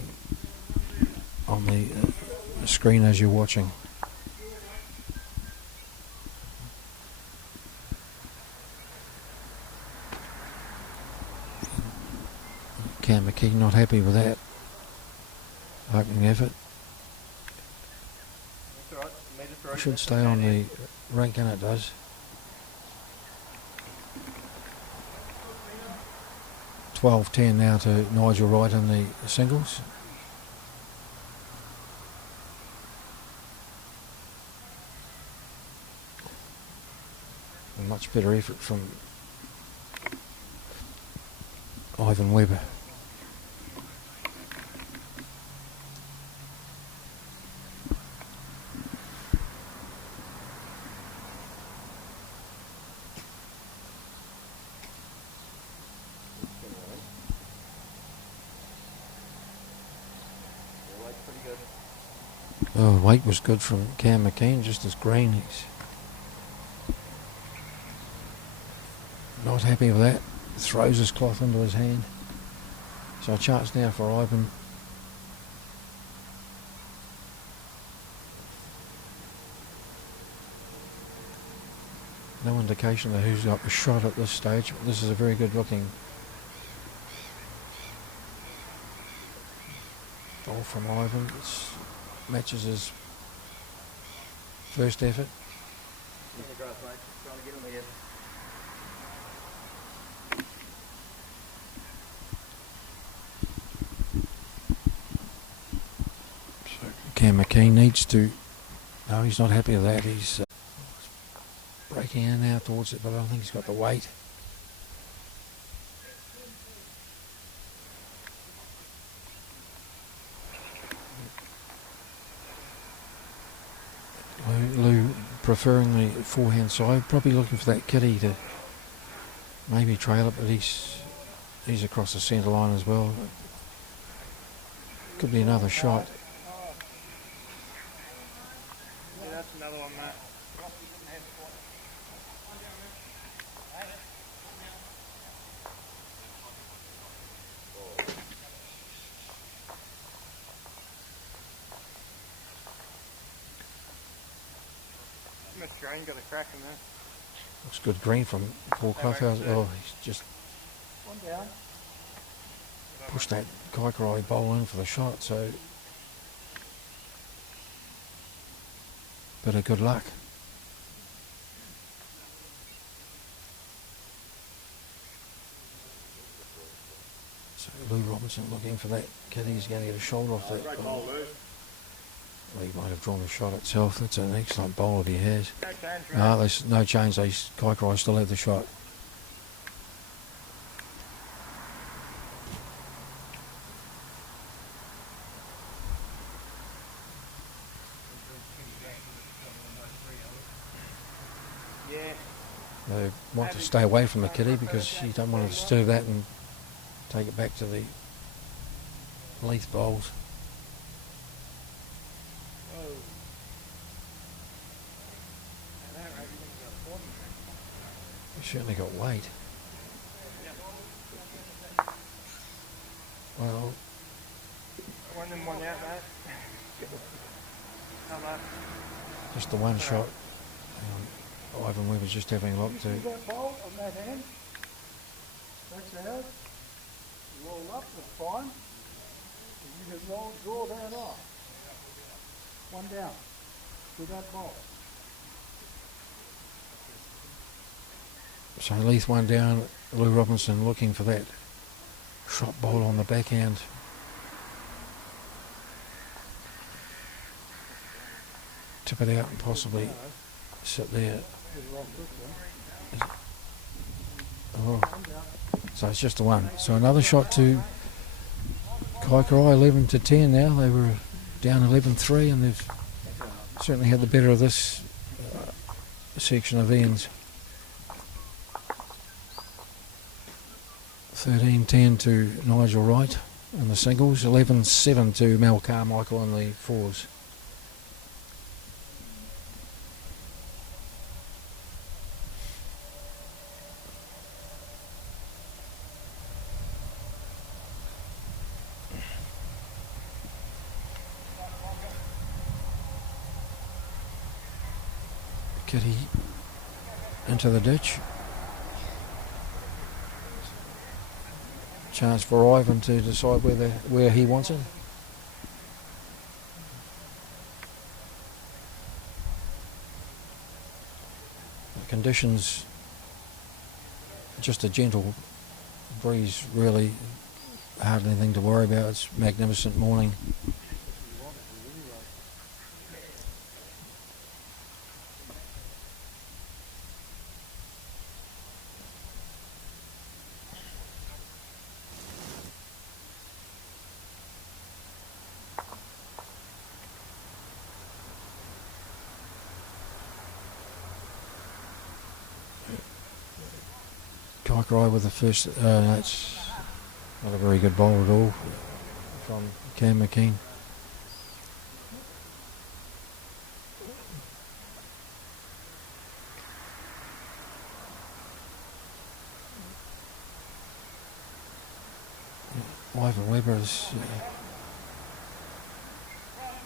screen as you're watching. Cam McKee not happy with that opening effort. Should stay on the rank, and it does. 12-10 now to Nigel Wright in the singles. A much better effort from Ivan Webber. Oh, weight was good from Cam McKean, just as green. He's not happy with that. Throws his cloth into his hand. So a chance now for Ivan. No indication of who's got the shot at this stage, but this is a very good looking ball from Ivan. It matches his first effort. So Cam McKean needs to... No, he's not happy with that. He's breaking in now towards it, but I don't think he's got the weight. Lou preferring the forehand side, probably looking for that kitty to maybe trail it, but he's across the centre line as well. Could be another shot. Yeah, that's another one, Matt. Australian got a crack in there. Looks good green from Paul Cluffhouse. Oh, he's just pushed that Kaikorai bowl in for the shot, so bit of good luck. So Lou Robinson looking for that kitty. He's going to get a shoulder off that. Well, he might have drawn the shot itself. That's an excellent bowl if he has. No, there's no change. Kaikorai still have the shot. Yeah. They want to stay away from the kitty because you don't want to disturb that and take it back to the Leith bowls. certainly got weight. Well, One in, one out, mate. How about? just the one shot. Ivan Weber's just having a look You to. see that bolt on that hand? That's ours. Roll up, that's fine. And you can draw that off. One down to that bolt. So Leith one down, Lou Robinson looking for that shot bowl on the backhand. Tip it out and possibly sit there. Oh. So it's just a one. So another shot to Kaikorai, 11 to 10 now. They were down 11-3 and they've certainly had the better of this section of ends. 13-10 to Nigel Wright in the singles, 11-7 to Mel Carmichael in the fours. Kitty into the ditch. Chance for Ivan to decide where he wants it. The conditions, just a gentle breeze, really hardly anything to worry about. It's a magnificent morning. Kaikorai with the first, that's not a very good bowl at all from Cam McKean. Ivan Weber is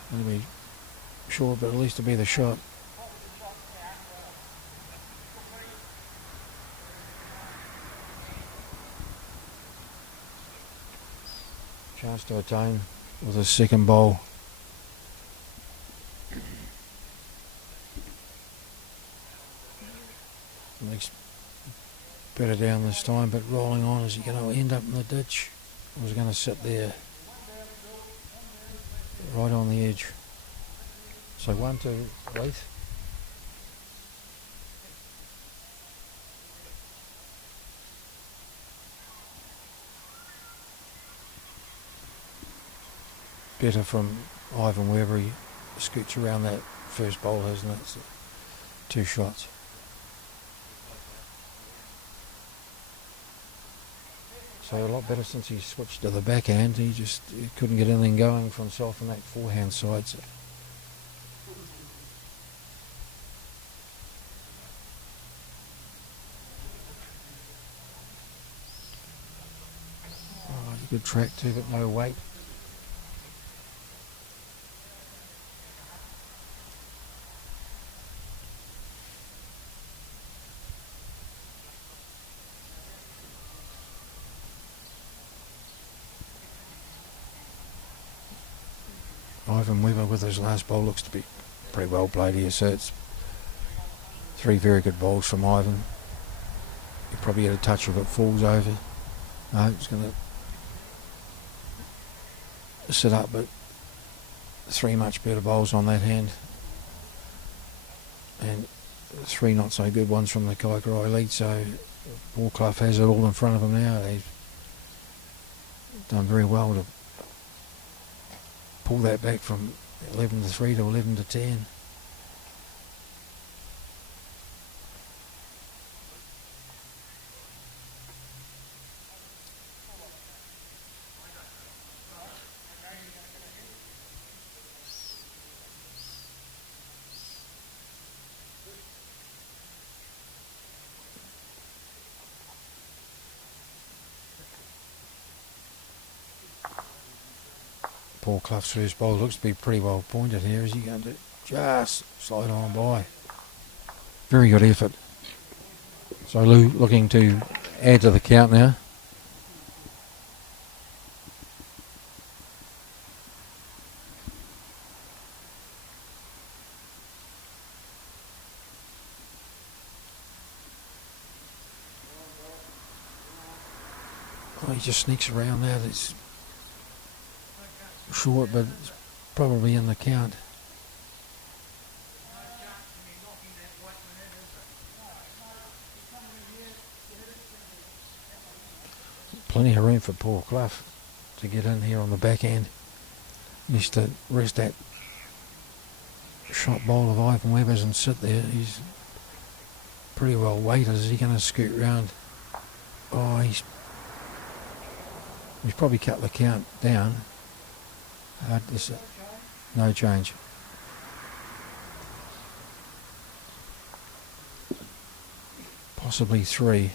going to be short, but at least to be the shot. Chance to attain with a second bowl. Makes better down this time, but rolling on. Is he going to end up in the ditch? Or is he going to sit there right on the edge? So 1 to Leith. Better from Ivan Weber. He scoots around that first bowl, hasn't it? So 2 shots. So a lot better since he switched to the backhand. He couldn't get anything going for himself on that forehand side. So. Oh, good track too, but no weight. Ivan Weber with his last bowl looks to be pretty well played here, so it's 3 very good bowls from Ivan. He probably had a touch of it, falls over. No, it's going to sit up, but 3 much better bowls on that hand. And 3 not so good ones from the Kaikorai lead, so Paul Clough has it all in front of him now. They've done very well to pull that back from 11-3 to 11-10. Paul Clough's first bowl. Looks to be pretty well pointed here. Is he going to just slide on by? Very good effort. So Lou looking to add to the count now. Oh, he just sneaks around that. It's short, but it's probably in the count. Plenty of room for Paul Clough to get in here on the back end. Needs to rest that shot bowl of Ivan Webber's and sit there. He's pretty well weighted. Is he going to scoot round? Oh, he's probably cut the count down. No change. Possibly 3.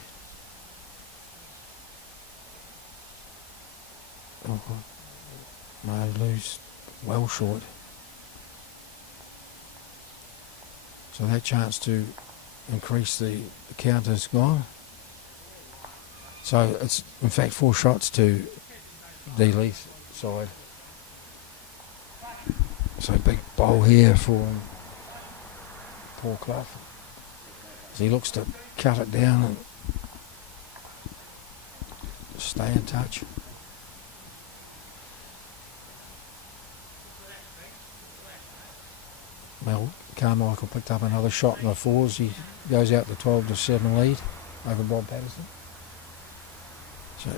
Oh, no, Lou's well short. So that chance to increase the count is gone. So it's in fact 4 shots to the Leith side. So big bowl here for Paul Clough as he looks to cut it down and stay in touch. Well, Carmichael picked up another shot in the 4s. He goes out to 12-7 lead over Bob Patterson. So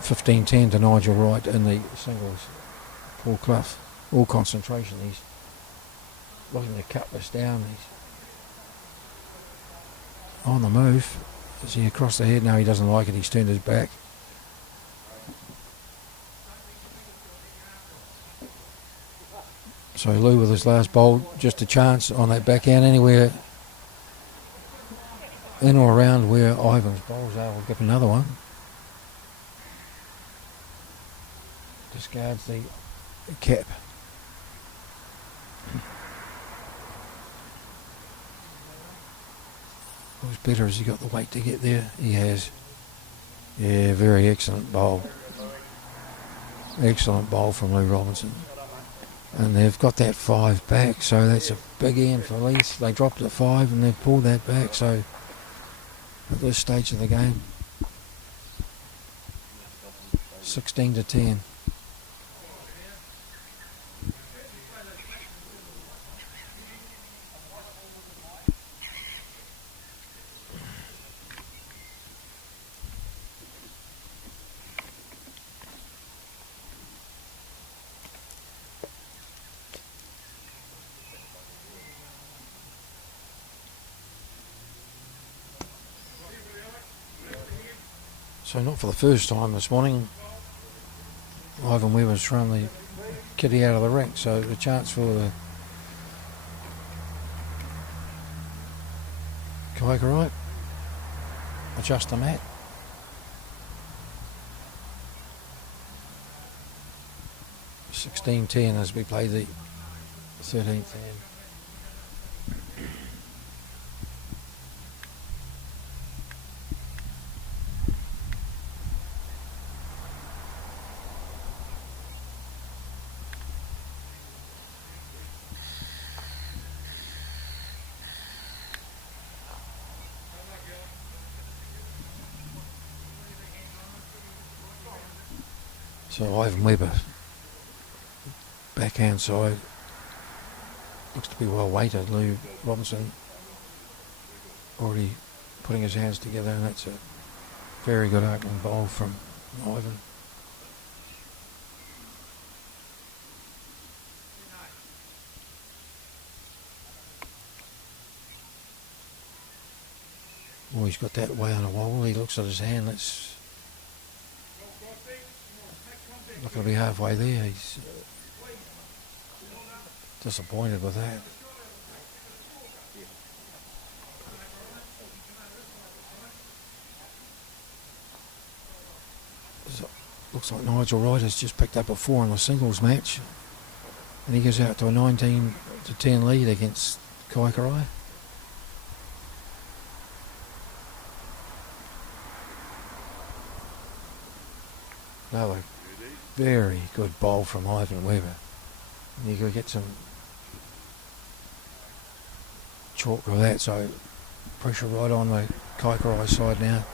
15-10 to Nigel Wright in the singles. Paul Clough, all concentration. He's looking to cut this down. He's on the move. Is he across the head? No, he doesn't like it. He's turned his back. So Lou with his last bowl, just a chance on that backhand anywhere in or around where Ivan's bowls are. We'll get another one. Discards the cap. Who's better? Has he got the weight to get there? He has. Yeah, very excellent bowl. Excellent bowl from Lou Robinson. And they've got that 5 back, so that's a big end for Leith. They dropped at 5 and they've pulled that back, so at this stage of the game, 16-10. So not for the first time this morning, Ivan Weber's thrown the kitty out of the ring, so the chance for the Kaikorai adjust the mat. (16-10) as we play the 13th hand. So Ivan Weber, backhand side, looks to be well weighted. Lou Robinson already putting his hands together, and that's a very good opening bowl from Ivan. Oh, he's got that way on a wobble. He looks at his hand. That's not going to be halfway there. He's disappointed with that. So looks like Nigel Wright has just picked up a 4 in the singles match, and he goes out to a 19-10 lead against Kaikorai. Another very good bowl from Ivan Weber. And you could get some chalk with that, so pressure right on the Kaikorai side now.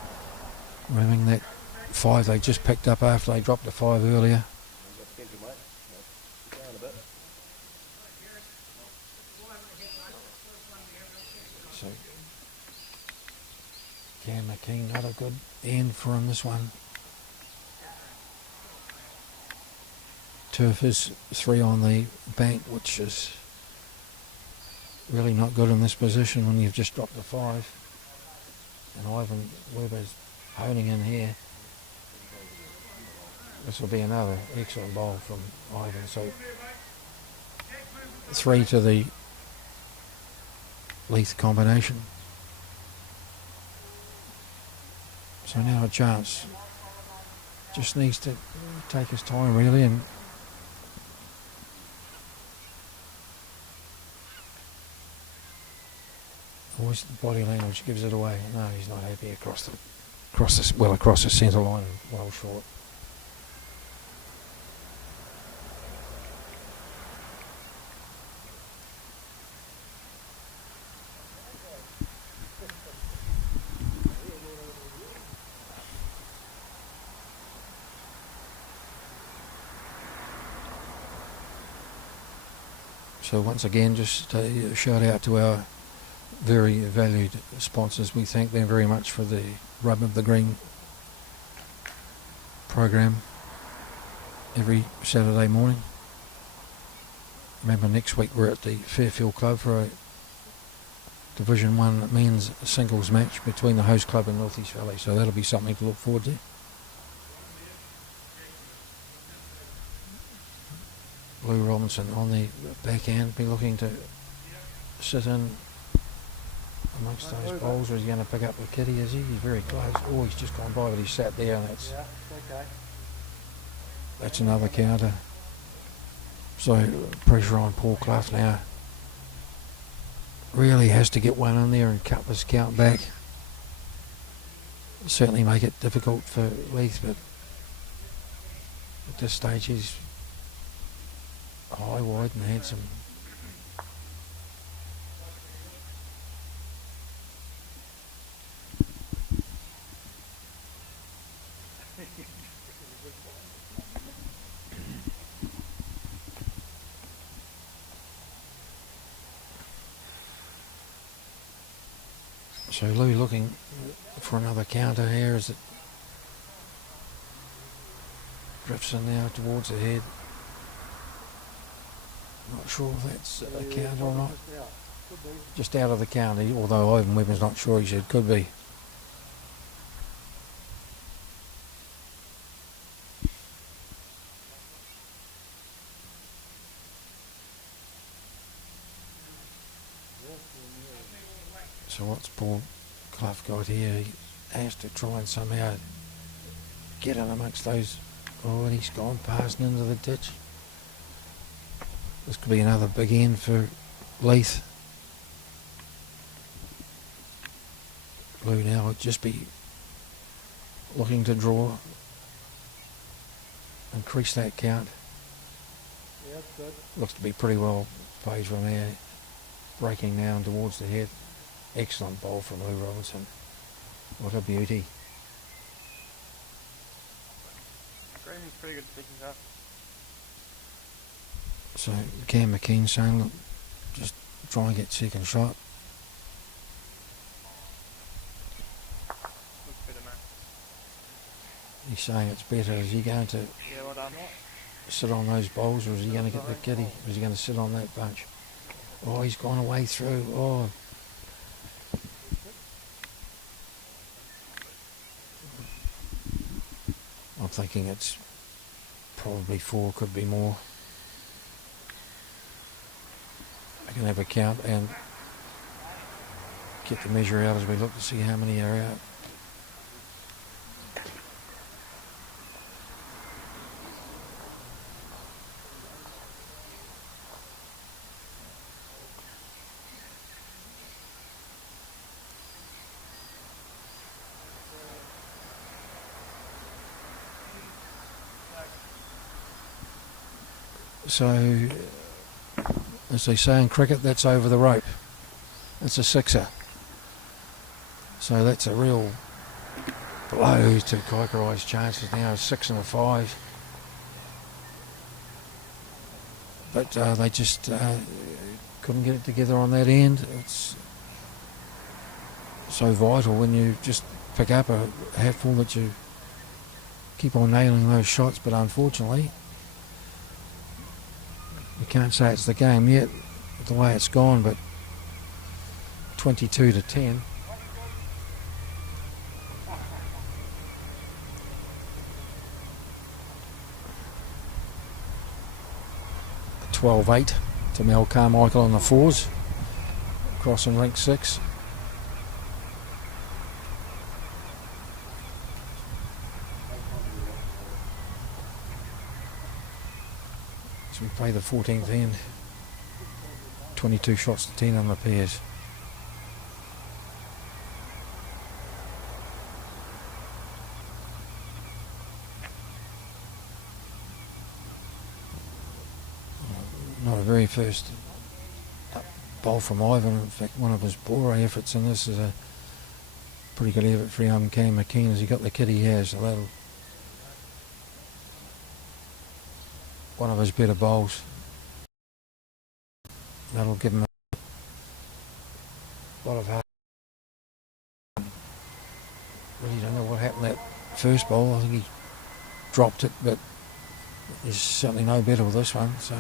Remembering that 5 they just picked up after they dropped the 5 earlier. So Cam McKean, not a good end for him this one. Turf is 3 on the bank, which is really not good in this position when you've just dropped the 5. And Ivan Weber's honing in here. This will be another excellent bowl from Ivan. So 3 to the Leith combination. So now a chance. Just needs to take his time really, and always the body language gives it away. No, he's not happy across the centre line, well short. So once again, just a shout out to our very valued sponsors. We thank them very much for the Rub of the Green program every Saturday morning. Remember, next week we're at the Fairfield Club for a Division 1 men's singles match between the host club and North East Valley, so that'll be something to look forward to. Lou Robinson on the backhand, be looking to sit in amongst those bowls, or is he going to pick up the kitty? Is he? He's very close. Oh, he's just gone by, but he's sat there, and that's another counter. So pressure on Paul Clough now. Really has to get one in there and cut this count back. Certainly make it difficult for Leith, but at this stage he's high, wide and handsome. So Lou looking for another counter here as it drifts in now towards the head. Not sure if that's a counter or not. Just out of the counter, although Ivan Weber's not sure, he said could be. So what's Paul Clough got here? He has to try and somehow get in amongst those. Oh, and he's gone past and into the ditch. This could be another big end for Leith. Lou now would just be looking to draw, increase that count. Yeah, good. Looks to be pretty well played from there. Breaking down towards the head. Excellent bowl from Lou Robinson. What a beauty. Graham's pretty good picking up. So Cam McKean saying, look, just try and get second shot. Looks better, man. He's saying it's better. Is he going to Well done. sit on those bowls, or is he going to get the kitty? Or is he going to sit on that bunch? Oh, he's gone away through. Oh. I'm thinking it's probably 4, could be more. I can have a count and get the measure out as we look to see how many are out. So, as they say in cricket, that's over the rope. It's a sixer. So that's a real blow to Kaikorai's chances now, 6 and a 5. But they just couldn't get it together on that end. It's so vital when you just pick up a hatful that you keep on nailing those shots, but unfortunately you can't say it's the game yet the way it's gone, but 22-10. A 12-8 to Mel Carmichael on the 4s, crossing rink 6. So we play the 14th end, 22 shots to 10 on the pairs. Not a very first bowl from Ivan. In fact, one of his poorer efforts in this is a pretty good effort for young Cam McKean as he got the kit he has. So that'll one of his better bowls. That'll give him a lot of heart. Really don't know what happened that first bowl. I think he dropped it, but he's certainly no better with this one. So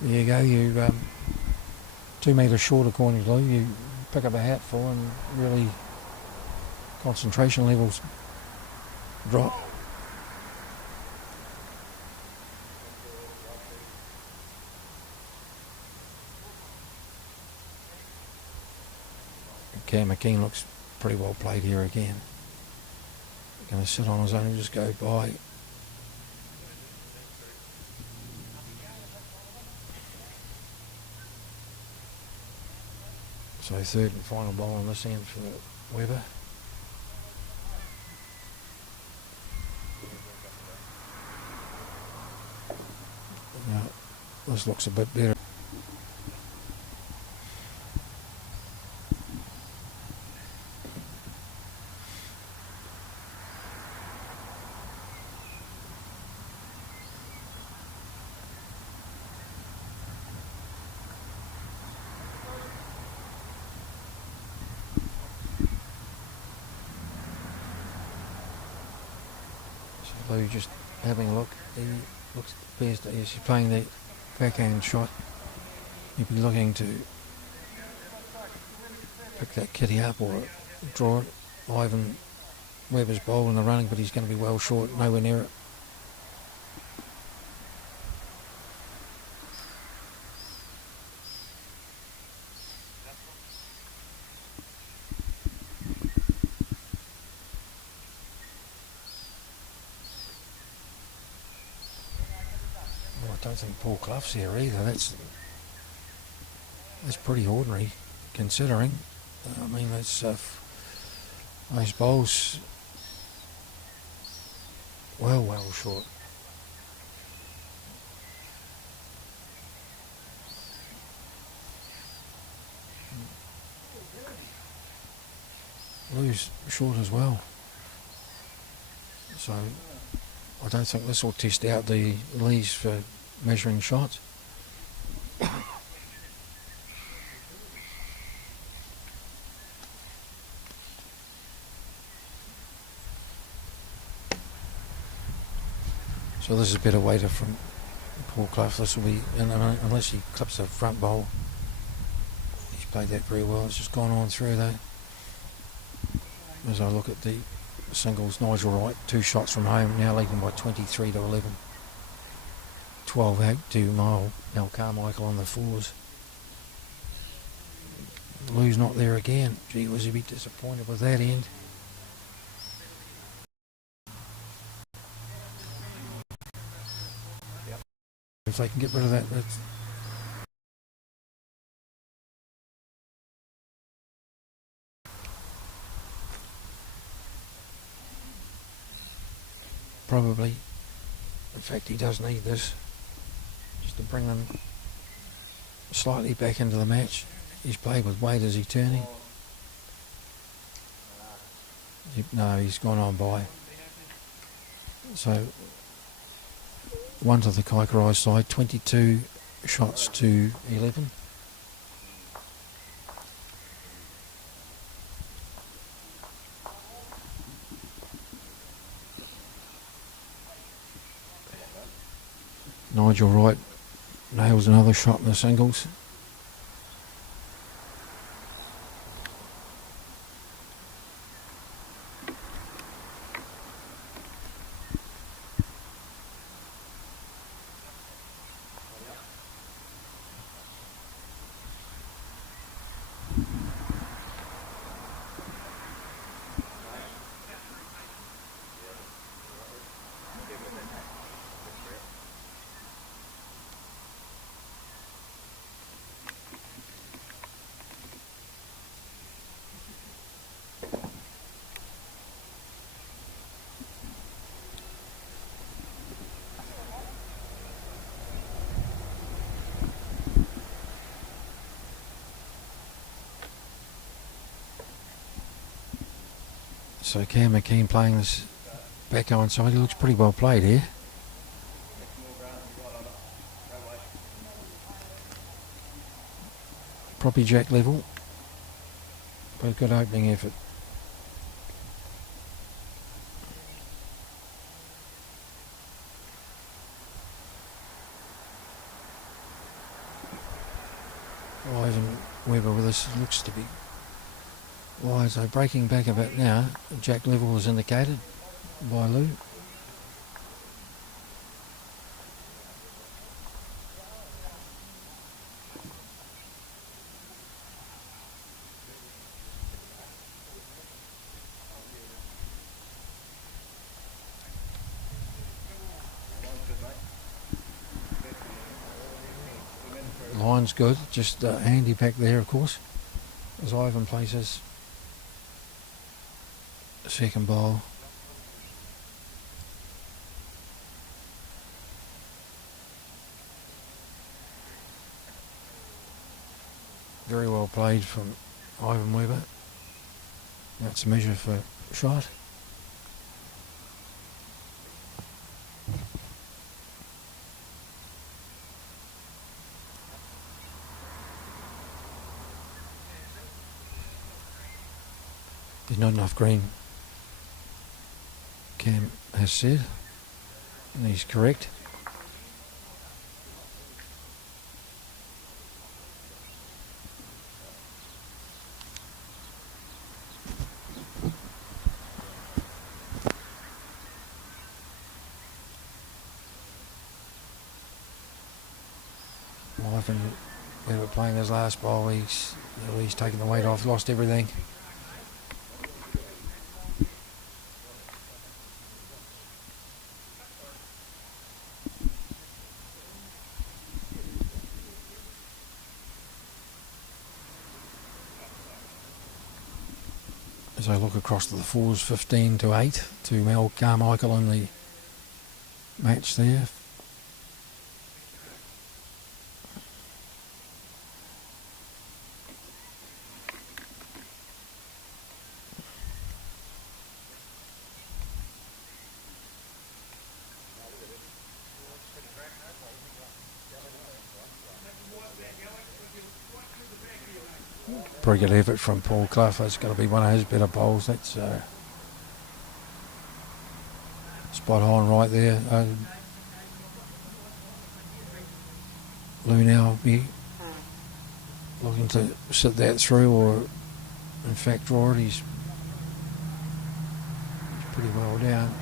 there you go. You 2 metres short according to Lou. You pick up a hatful and really concentration levels drop. Cam McKean looks pretty well played here again. Going to sit on his own and just go by. So third and final ball on this end for Webber. Now, this looks a bit better. So just having a look, he looks appears that he's playing the backhand shot. He'd be looking to pick that kitty up or draw it. Ivan Webber's bowl in the running, but he's going to be well short, nowhere near it. I don't think Paul Clough's here either. That's pretty ordinary considering. I mean, that's those bowls well short. Lou's short as well. So I don't think this will test out the Lees for measuring shots. So this is better weighter from Paul Clough. This will be, unless he clips the front bowl, he's played that very well. It's just gone on through though. As I look at the singles, Nigel Wright, 2 shots from home, now leading by 23-11. 12-8 to Mel Carmichael on the 4s. Lou's not there again. Gee, was he a bit disappointed with that end. If they can get rid of that, that's probably. In fact, he does need this. to bring them slightly back into the match. He's played with weight, is he turning? No, he's gone on by. So, one to the Kaikorai side, 22 shots to 11. Nigel Wright nails another shot in the singles. So Cam McKean playing this back on side. He looks pretty well played here. Probably jack level, but a good opening effort. Ivan Weber with us looks to be wide, so breaking back a bit now. Jack level is indicated by Lou. Line's good, just handy back there of course, as Ivan plays his second bowl. Very well played from Ivan Weber. That's a measure for shot. There's not enough green, Cam has said, and he's correct. Ivan Weber playing his last bowl, he's taken the weight off, lost everything. As I look across to the fours, 15-8 to Mel Carmichael in the match there. Pretty good effort from Paul Clough. That's got to be one of his better bowls. That's spot on right there. Lou now be looking to sit that through, or in fact draw it. He's pretty well down.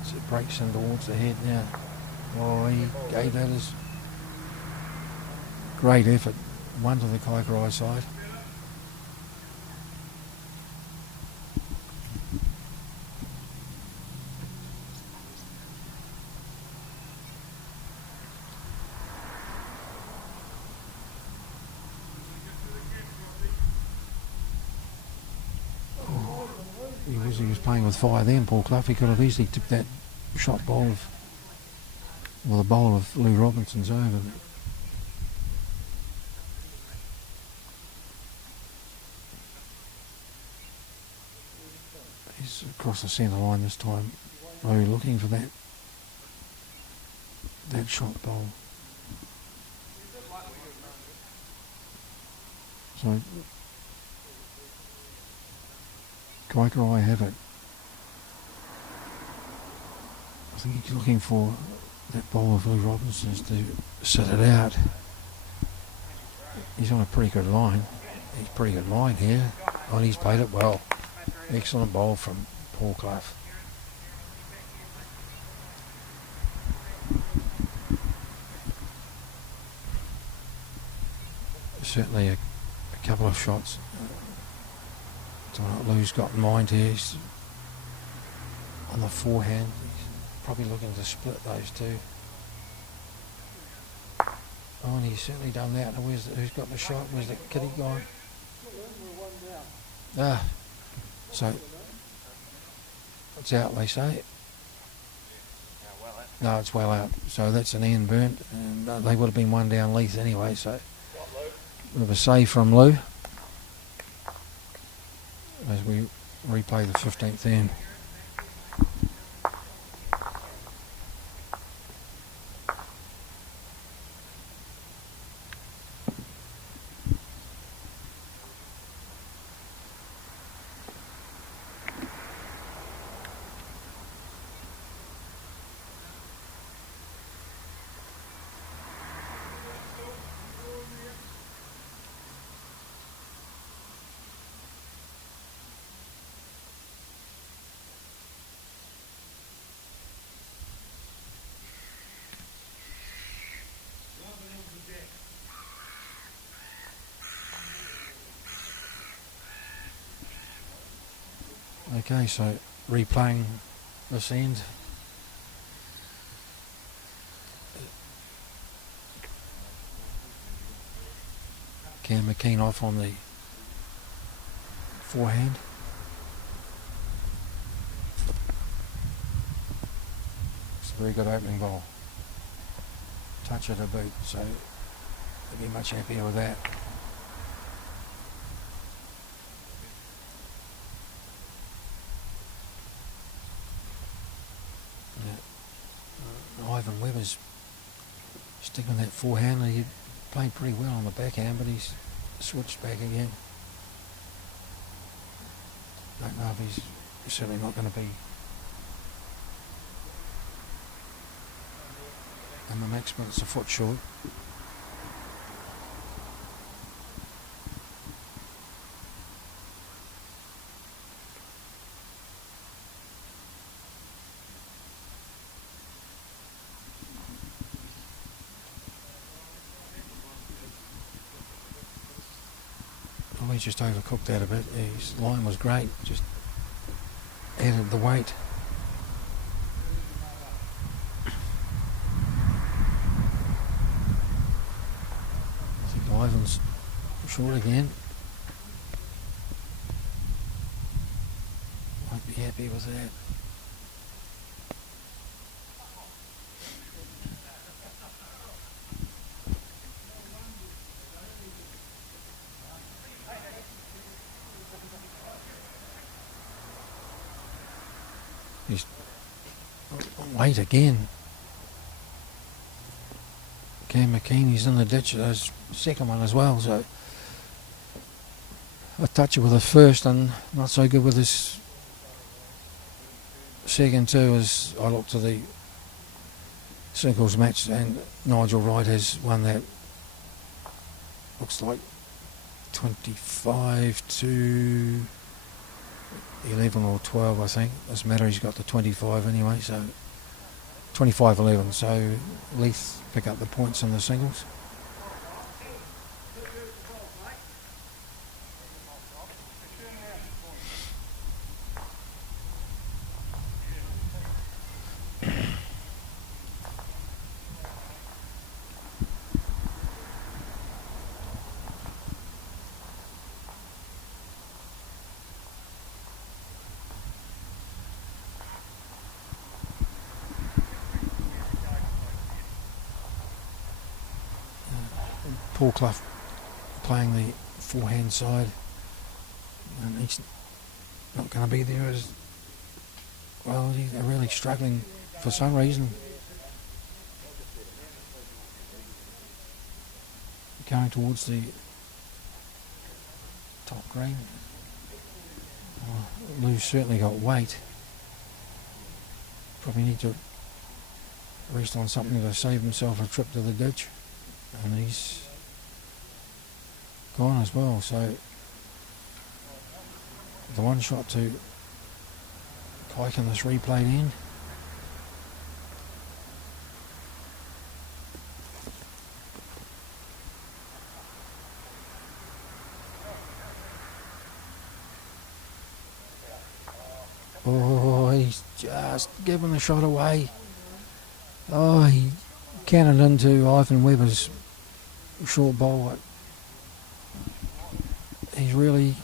As it breaks in towards the head now. Oh, he gave that his great effort. One to the Kaikorai side. He was playing with fire then, Paul Clough. He could have easily tipped that shot ball if Well, the bowl of Lou Robinson's over. He's across the centre line this time. Lou looking for that shot bowl. So Kaikorai have it. I think he's looking for that bowl of Lou Robinson's to sit it out. He's on a pretty good line. He's pretty good line here. Oh, and he's played it well. Excellent bowl from Paul Clough. Certainly a couple of shots. Don't know what Lou's got in mind here. He's on the forehand. He's probably looking to split those two. Oh, and he's certainly done that. Who's got the shot? Where's the kitty gone? So it's out, they say. No, it's well out. So that's an end burnt, and they would have been one down Leith anyway. So bit of a save from Lou as we replay the 15th end. Okay, so replaying this end. Cam McKean off on the forehand. It's a very good opening ball. Touch of the boot, so they'll be much happier with that. Ivan Webber's sticking that forehand. He played pretty well on the backhand, but he's switched back again. Don't know if he's certainly not going to be in the mix, but it's a foot short. He just overcooked that a bit. His line was great, just added the weight. I think Ivan's short again. Won't be happy with that. He's late again. Cam McKean, he's in the ditch of his second one as well, so a touch with the first and not so good with his second too, as I look to the singles match, and Nigel Wright has won that, looks like 25 to 11 or 12, I think. Doesn't matter, he's got the 25 anyway, so 25-11. So Leith pick up the points in the singles. Paul Clough playing the forehand side, and he's not going to be there as well. They're really struggling for some reason. Going towards the top green. Lou's certainly got weight. Probably need to rest on something to save himself a trip to the ditch. And he's gone as well, so the one shot to Kaikorai in this replayed end. Oh, he's just given the shot away. Oh, he cannoned into Ivan Webber's short bowl. He really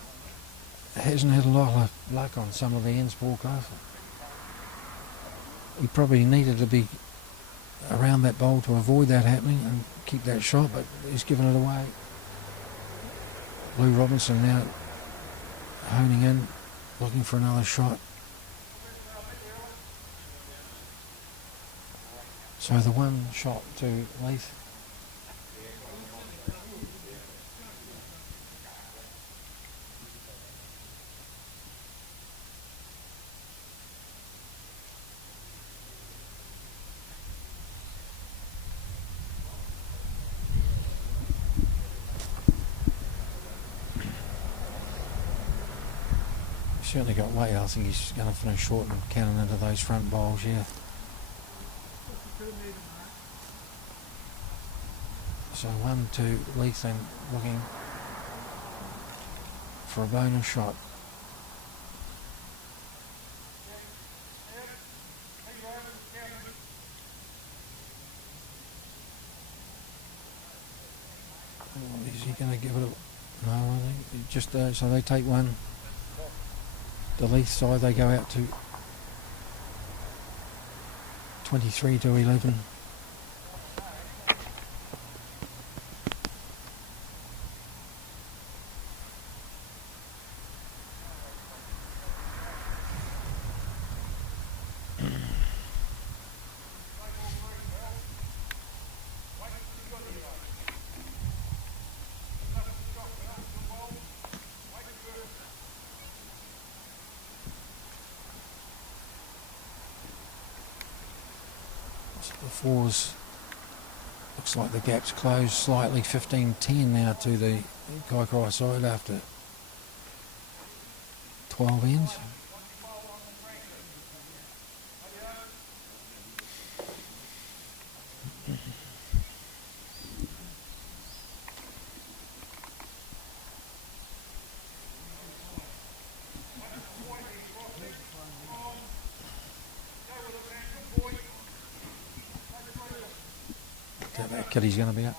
hasn't had a lot of luck on some of the ends, Paul Clough. He probably needed to be around that bowl to avoid that happening and keep that shot, but he's given it away. Lou Robinson now honing in, looking for another shot. So the one shot to Leith. Certainly got weight. I think he's going to finish short and cannon into those front bowls, yeah. So 1-2 Leith then looking for a bonus shot. Oh, is he going to give it a... No, I think just so they take one. The Leith side, they go out to 23-11. The fours, looks like the gap's closed slightly, 15-10 now to the Kaikorai side after 12 ends. That kiddie's going to be up.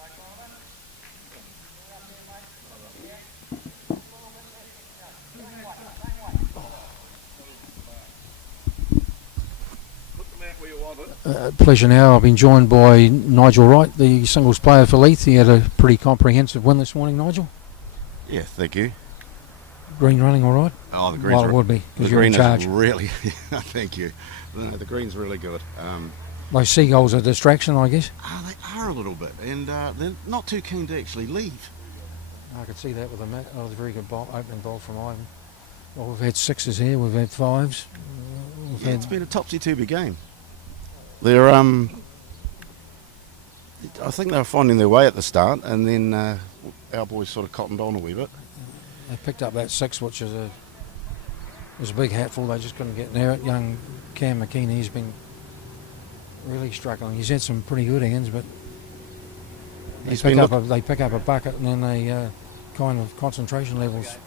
Pleasure now. I've been joined by Nigel Wright, the singles player for Leith. He had a pretty comprehensive win this morning, Nigel. Yeah, thank you. Green running all right? Oh, the green's... Well, it would be, because you're in green charge. is really... thank you. No, the green's really good. Those seagulls are a distraction, I guess? They are a little bit, and they're not too keen to actually leave. I could see that with a very good opening ball from Ivan. Well, we've had sixes here, we've had fives. It's been a topsy-turvy game. They're, I think they were finding their way at the start, and then our boys sort of cottoned on a wee bit. They picked up that six, which is was a big hatful. They just couldn't get near it. Young Cam McKean, he's been really struggling. He's had some pretty good ends, but they pick up a bucket, and then they kind of concentration levels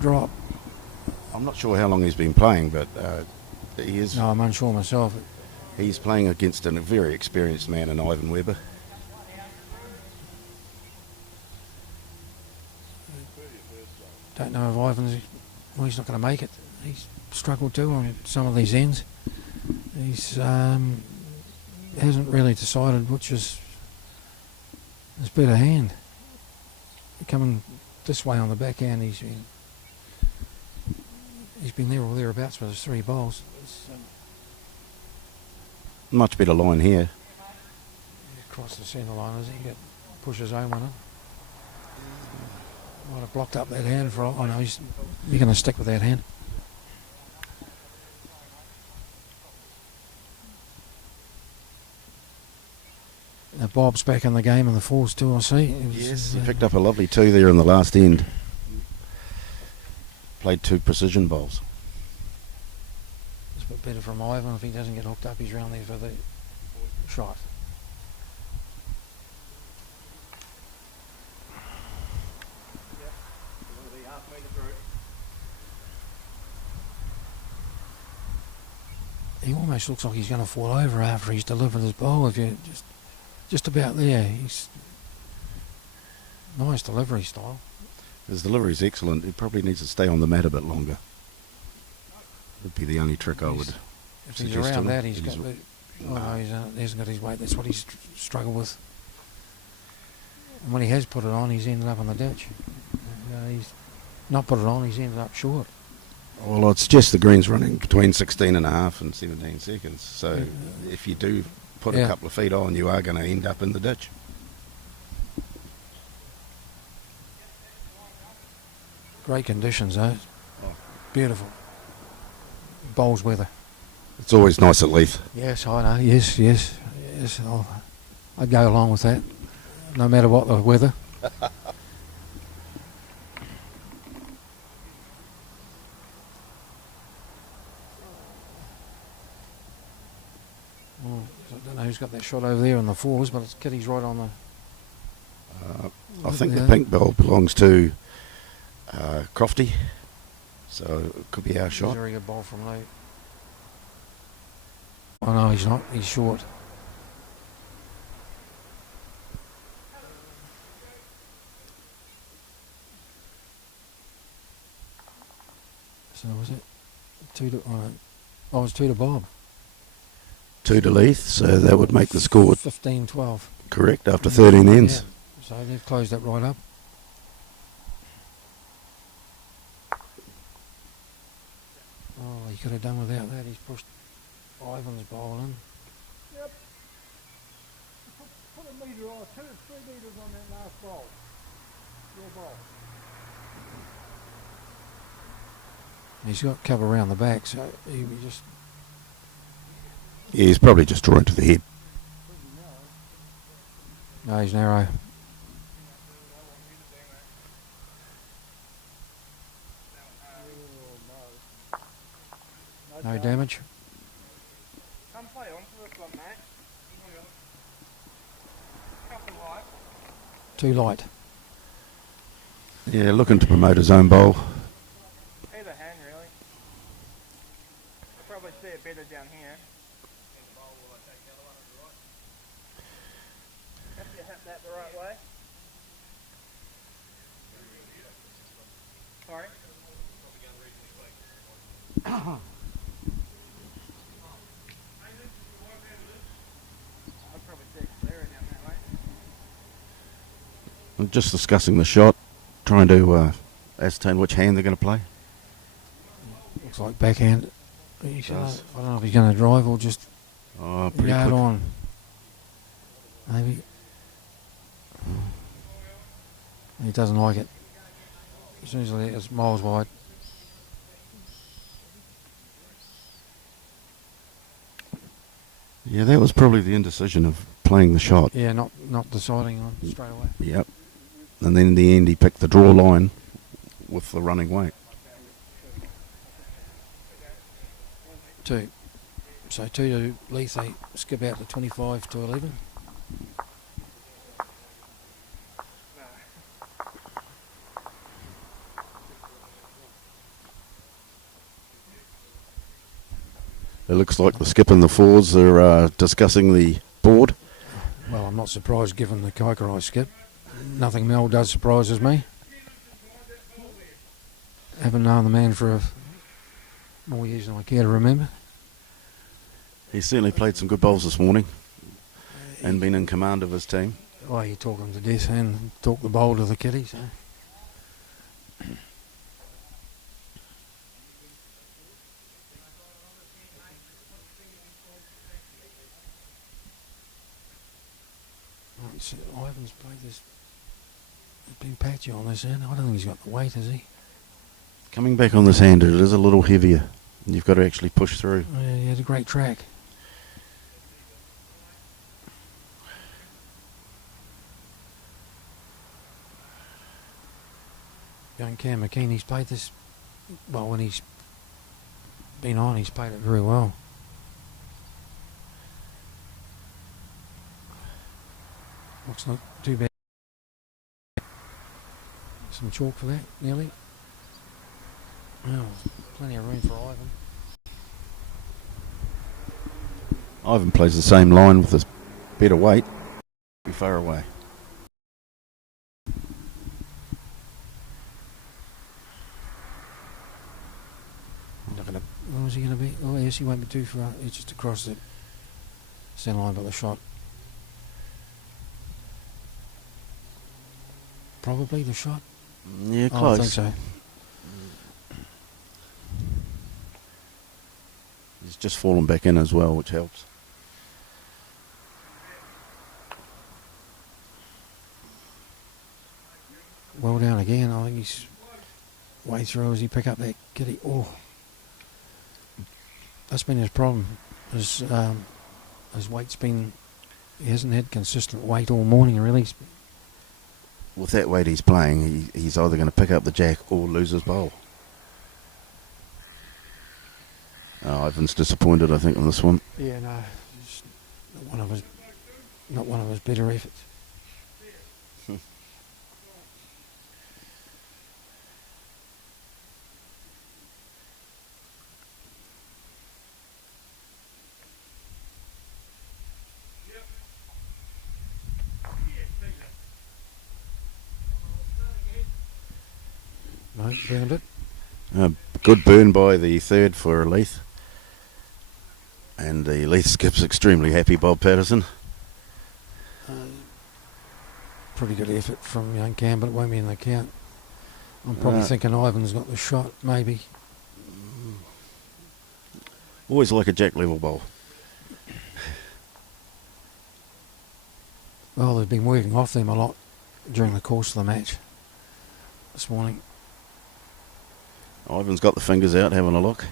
drop. I'm not sure how long he's been playing, but he is. No, I'm unsure myself. He's playing against a very experienced man in Ivan Webber. Don't know if Ivan's... Well, he's not going to make it. He's struggled too on some of these ends. He's hasn't really decided which is His better hand. Coming this way on the backhand, he's been there or thereabouts with his 3 bowls. Much better line here. Across the centre line as he pushes home on it. Might have blocked up that hand for. Oh no, he's going to stick with that hand. Bob's back in the game in the 4s too, I see. Yes, he picked up a lovely 2 there in the last end. Played 2 precision bowls. It's a bit better from Ivan. If he doesn't get hooked up, he's round there for the shot. He almost looks like he's going to fall over after he's delivered his bowl. If you just about there, he's nice delivery style. His delivery's excellent. He probably needs to stay on the mat a bit longer. Would be the only trick I would If he's suggest around to him. that, he's got the. Oh no, he hasn't got his weight. That's what he's struggled with. And when he has put it on, he's ended up on the ditch. He's not put it on, he's ended up short. Well, I'd suggest the green's running between 16 and a half and 17 seconds. So if you do put a couple of feet on, you are going to end up in the ditch. Great conditions, though. Beautiful. Bowls weather. It's always nice at Leith. Yes, I know. Yes. I'd go along with that, no matter what the weather. I don't know who's got that shot over there on the 4s, but it's Kitty's right on the. I think the pink ball belongs to Crofty, so it could be our shot. Very good ball from Leith. Oh no, he's not. He's short. So was it 2 to? Oh, it's 2 to Bob. 2 to Leith, so that would make the score 15-12. Correct after 13 ends. Yeah. So they've closed that right up. Oh, he could have done without that. He's pushed Ivan's bowl in. Yep. Put a metre or 2 or 3 metres on that last bowl. Your bowl. He's got cover around the back, so he just. Yeah, he's probably just drawing to the head. No, he's narrow. No damage. Come play on for this one, mate. Couple light. Too light. Yeah, looking to promote his own bowl. Either hand, really. I'll probably see it better down here. If you hit that the right way. Sorry? I'll probably see it clearer down that way. I'm just discussing the shot, trying to ascertain which hand they're going to play. Looks like backhand. I don't know if he's going to drive or just Pretty yard quick. on. Maybe. He doesn't like it. As soon as it's miles wide. Yeah, that was probably the indecision of playing the shot. Yeah, not deciding on straight away. Yep. And then in the end he picked the draw line with the running weight. 2. So 2 to Leith, they skip out to 25 to 11. It looks like the skip and the 4s are discussing the board. Well, I'm not surprised given the Kaikorai skip. Nothing Mel does surprises me. Haven't known the man for more years than I care to remember. He certainly played some good bowls this morning and been in command of his team. Oh, you talk them to death and talk the bowl to the kiddies. Ivan's played this. He's been patchy on this end. I don't think he's got the weight, has he? Coming back on this hand, it is a little heavier. You've got to actually push through. Yeah, he had a great track. Young Cam McKean, he's played this, well, when he's been on, he's played it very well. Looks not too bad. Some chalk for that, nearly. Well, plenty of room for Ivan. Ivan plays the same line with a better weight. Be far away. Where was he going to be? Oh, yes, he won't be too far. He's just across the centre line by the shot. Probably the shot. Yeah, close. I think so. He's just fallen back in as well, which helps. Well down again. I think he's way through as he pick up that kitty. Oh, that's been his problem. His weight's been. He hasn't had consistent weight all morning, really. With that weight he's playing, he's either going to pick up the jack or lose his bowl. Ivan's disappointed, I think, on this one. Yeah, no, it's not one of his better efforts. No, burned it. Good burn by the third for Leith. And the Leith skip's extremely happy, Bob Patterson. Pretty good effort from young Cam, but it won't be in the count. I'm probably thinking Ivan's got the shot, maybe. Always like a jack level bowl. Well, they've been working off them a lot during the course of the match this morning. Ivan's got the fingers out, having a look.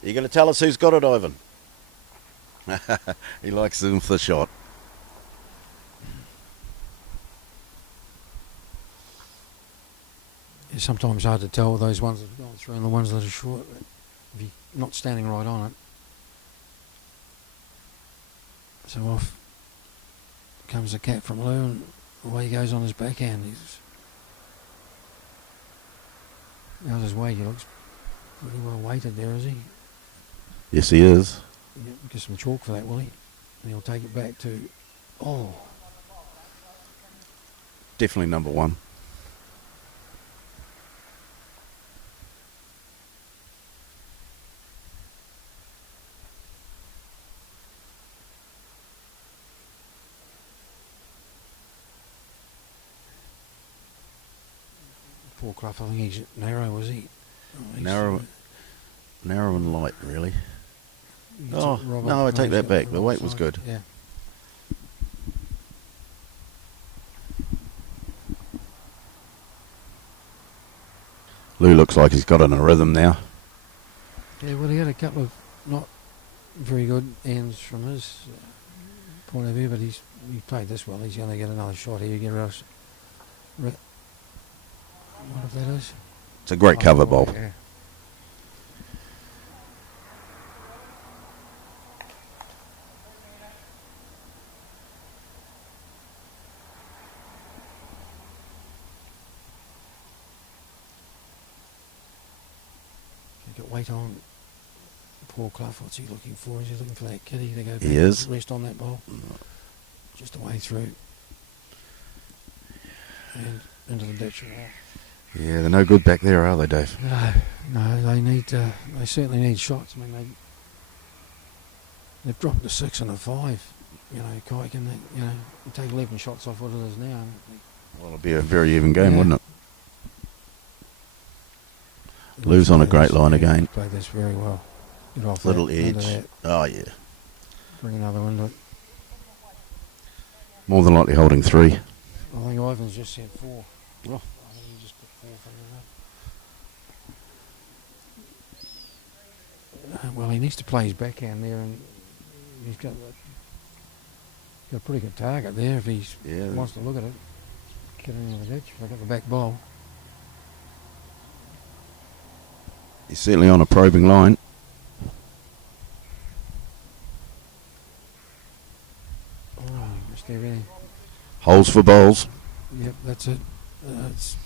Are you going to tell us who's got it, Ivan? He likes them for the shot. It's sometimes hard to tell those ones that have gone through and the ones that are short if you're not standing right on it. So off comes the cat from Lou and away he goes on his backhand. How's his weight? He looks pretty well weighted there, is he? Yes, he is. Yeah, get some chalk for that, will he? And he'll take it back to... Oh. Definitely number one. Poor Clough, I think he's narrow, was he? Oh, narrow and light, really. Oh, no, I take that back. The weight was good. Yeah. Lou looks like he's got in a rhythm now. Yeah, well, he had a couple of not very good ends from his point of view, but he played this well. He's going to get another shot here. Get rid. What if that is? It's a great cover, Bob. Yeah. Get weight on poor Clough. What's he looking for? Is he looking for that kitty to go back? He is. Rest on that ball. Just a way through. And into the ditch. Yeah, they're no good back there, are they, Dave? No, they need. They certainly need shots. I mean, They've dropped to 6 and a 5. You know, Kai can, you know, take 11 shots off what it is now. Well, it'll be a very even game, Yeah. wouldn't it? Lou's on a great line again. Played this very well. Get off Little that, into edge. that, Oh, yeah. bring another one. Look, More than likely holding 3. I think Ivan's just said 4. Oh. I think he just put 4 from there. Well, he needs to play his backhand there, and he's got a pretty good target there if he wants to look at it. Get into the ditch. Look at the back ball. He's certainly on a probing line. Oh, missed everything. Holes for bowls. Yep, that's it. It's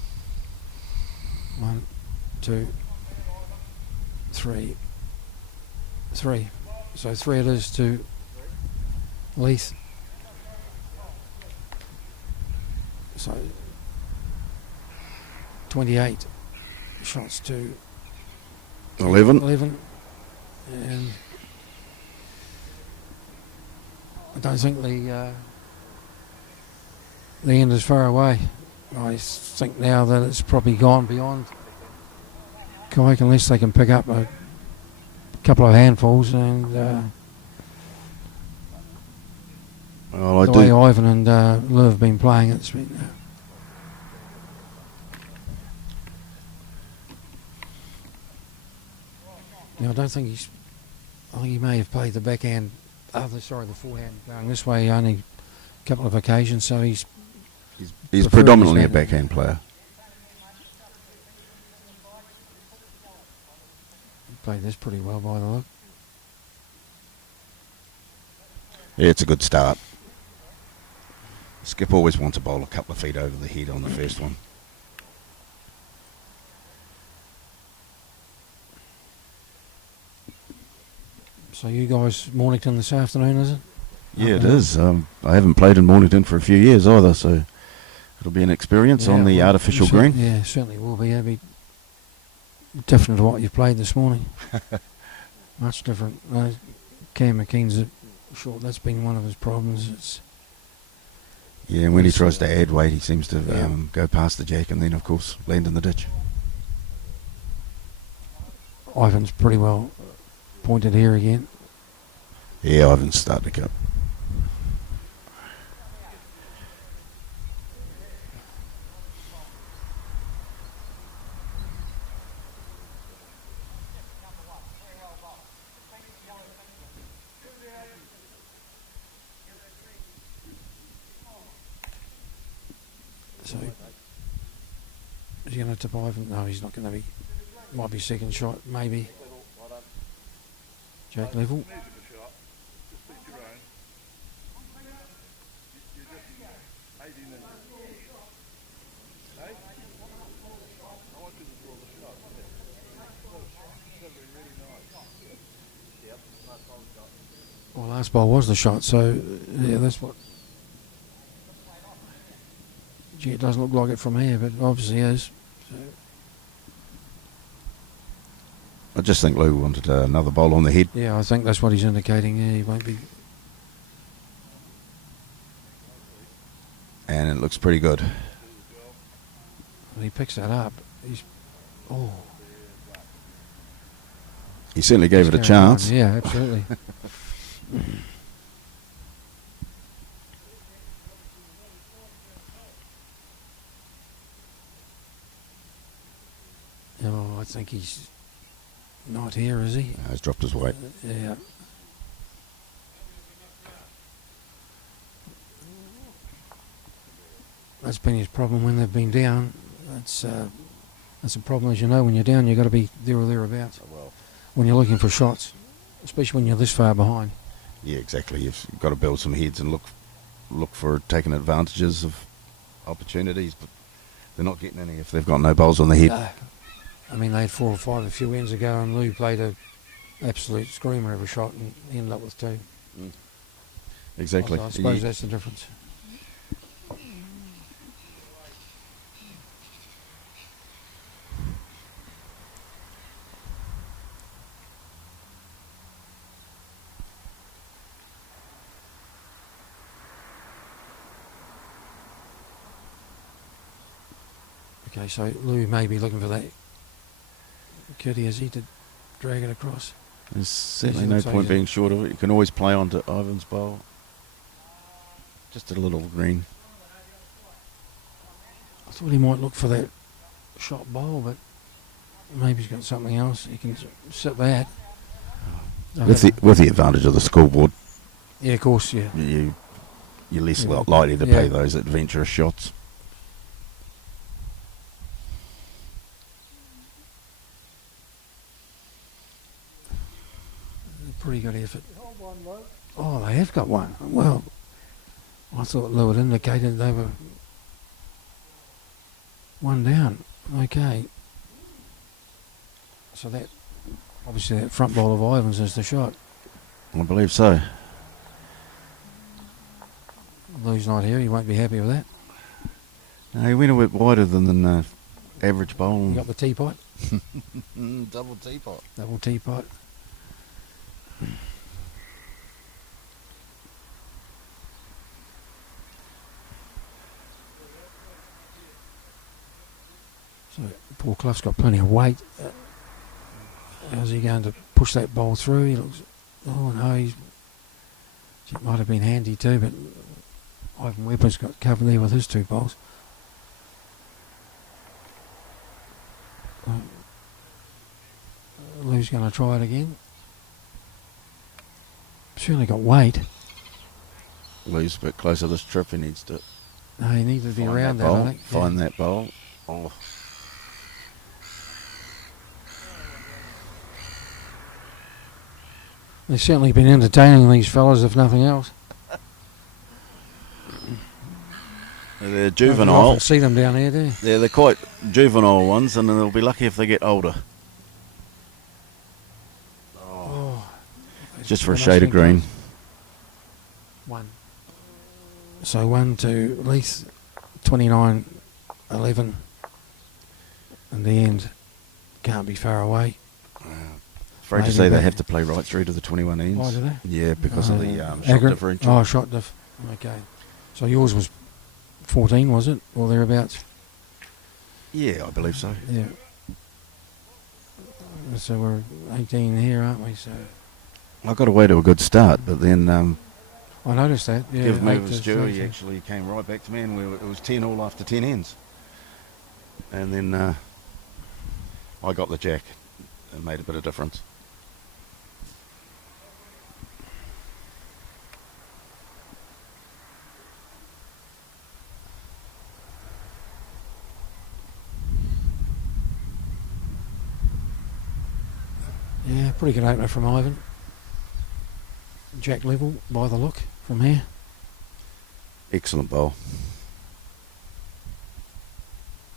1, 2, 3. 3. So 3 it is to Leith. So 28 shots to 11. 11. And I don't think the end is far away. I think now that it's probably gone beyond Kaikorai unless they can pick up a couple of handfuls, and Well, the way Ivan and Lou have been playing, it's been I don't think he's. I think he may have played the backhand. The forehand going this way only a couple of occasions. So he's predominantly a backhand player. Played this pretty well by the look. Yeah, it's a good start. Skip always wants a bowl a couple of feet over the head on the first one. So you guys Mornington this afternoon, is it? Yeah, it is. I haven't played in Mornington for a few years either, so it'll be an experience on the artificial green. Yeah, certainly will be. It'll be different to what you've played this morning. Much different. Cam McKean's short. That's been one of his problems. It's and when he tries to add weight, he seems to go past the jack and then, of course, land in the ditch. Ivan's pretty well pointed here again. Yeah, Ivan's starting to cut. So, is he going to tip Ivan? No, he's not going to be. Might be second shot, maybe. Jack level. Well, last ball was the shot, so yeah, that's what. Gee, it doesn't look like it from here, but obviously is. So. I just think Lou wanted another bowl on the head. Yeah, I think that's what he's indicating. Yeah, he won't be. And it looks pretty good. He picks that up. He certainly gave it a chance. On. Yeah, absolutely. Oh, I think he's not here, is he? He's dropped his weight. Yeah. That's been his problem when they've been down. That's a problem, as you know. When you're down, you've got to be there or thereabouts. Well, when you're looking for shots, especially when you're this far behind. Yeah, exactly. You've got to build some heads and look for taking advantages of opportunities, but they're not getting any if they've got no bowls on the head. No. I mean, they had 4 or 5 a few ends ago, and Lou played a absolute screamer of a shot and ended up with 2. Exactly. I suppose that's the difference. Okay, so Lou may be looking for that kitty as he did drag it across. There's certainly no point being short of it. You can always play onto Ivan's bowl. Just a little green. I thought he might look for that shot bowl, but maybe he's got something else. He can sit that. With the advantage of the scoreboard. Yeah, of course, yeah. You're less likely to play those adventurous shots. Pretty good effort. Oh, they have got one. Well, I thought Lou had indicated they were one down. Okay. So that, obviously that front ball of Ivan's is the shot. I believe so. Lou's not here, he won't be happy with that. No, he went a bit wider than the average bowl. You got the teapot? Double teapot. Double teapot. So Paul Clough's got plenty of weight. How's he going to push that ball through? He looks, oh no, it might have been handy too, but Ivan Webber's got covered there with his two bowls. Lou's going to try it again. Certainly got weight. Lou's a bit closer this trip. He needs to. No, he needs to be around that, I think. Find that bowl. Oh. They've certainly been entertaining these fellas, if nothing else. They're You juvenile. often see them down here, do you? Yeah, they're quite juvenile ones, and they'll be lucky if they get older. Just for a shade of green. One. So 1 to Leith, 29-11. In the end, can't be far away. Afraid to say they have to play right through to the 21 ends. Why do they? Yeah, because of the shot differential. Oh, shot diff. Okay. So yours was 14, was it? Or thereabouts? Yeah, I believe so. Yeah. So we're 18 here, aren't we? So I got away to a good start, but then I noticed that. Yeah, give Mavis Stew, he actually came right back to me, and it was 10 all after 10 ends. And then I got the jack. It made a bit of difference. Yeah, pretty good opener from Ivan. Jack level by the look from here. Excellent bowl.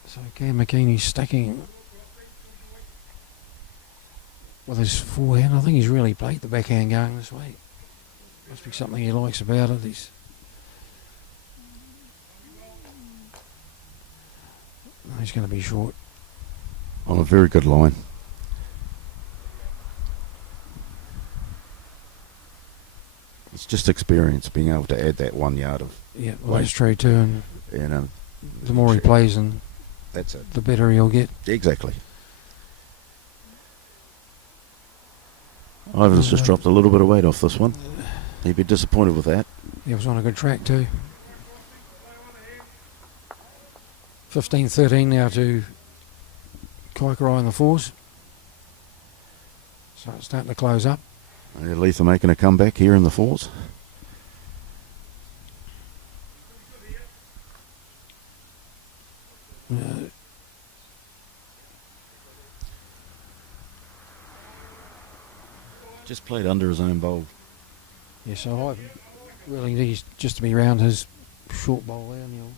So Cam McKeaney's stacking with his forehand. I think he's really played the backhand going this way. Must be something he likes about it. He's going to be short. On a very good line. It's just experience being able to add that 1 yard of well, that's true too. And the more he plays, and that's it, the better he'll get. Exactly. Ivan's just dropped a little bit of weight off this one. He'd be disappointed with that. He was on a good track too. 15-13 now to Kaikorai in the fours. So it's starting to close up. Leith are making a comeback here in the fours. Just played under his own bowl. Yeah, so I really needs just to be round his short bowl there, and he'll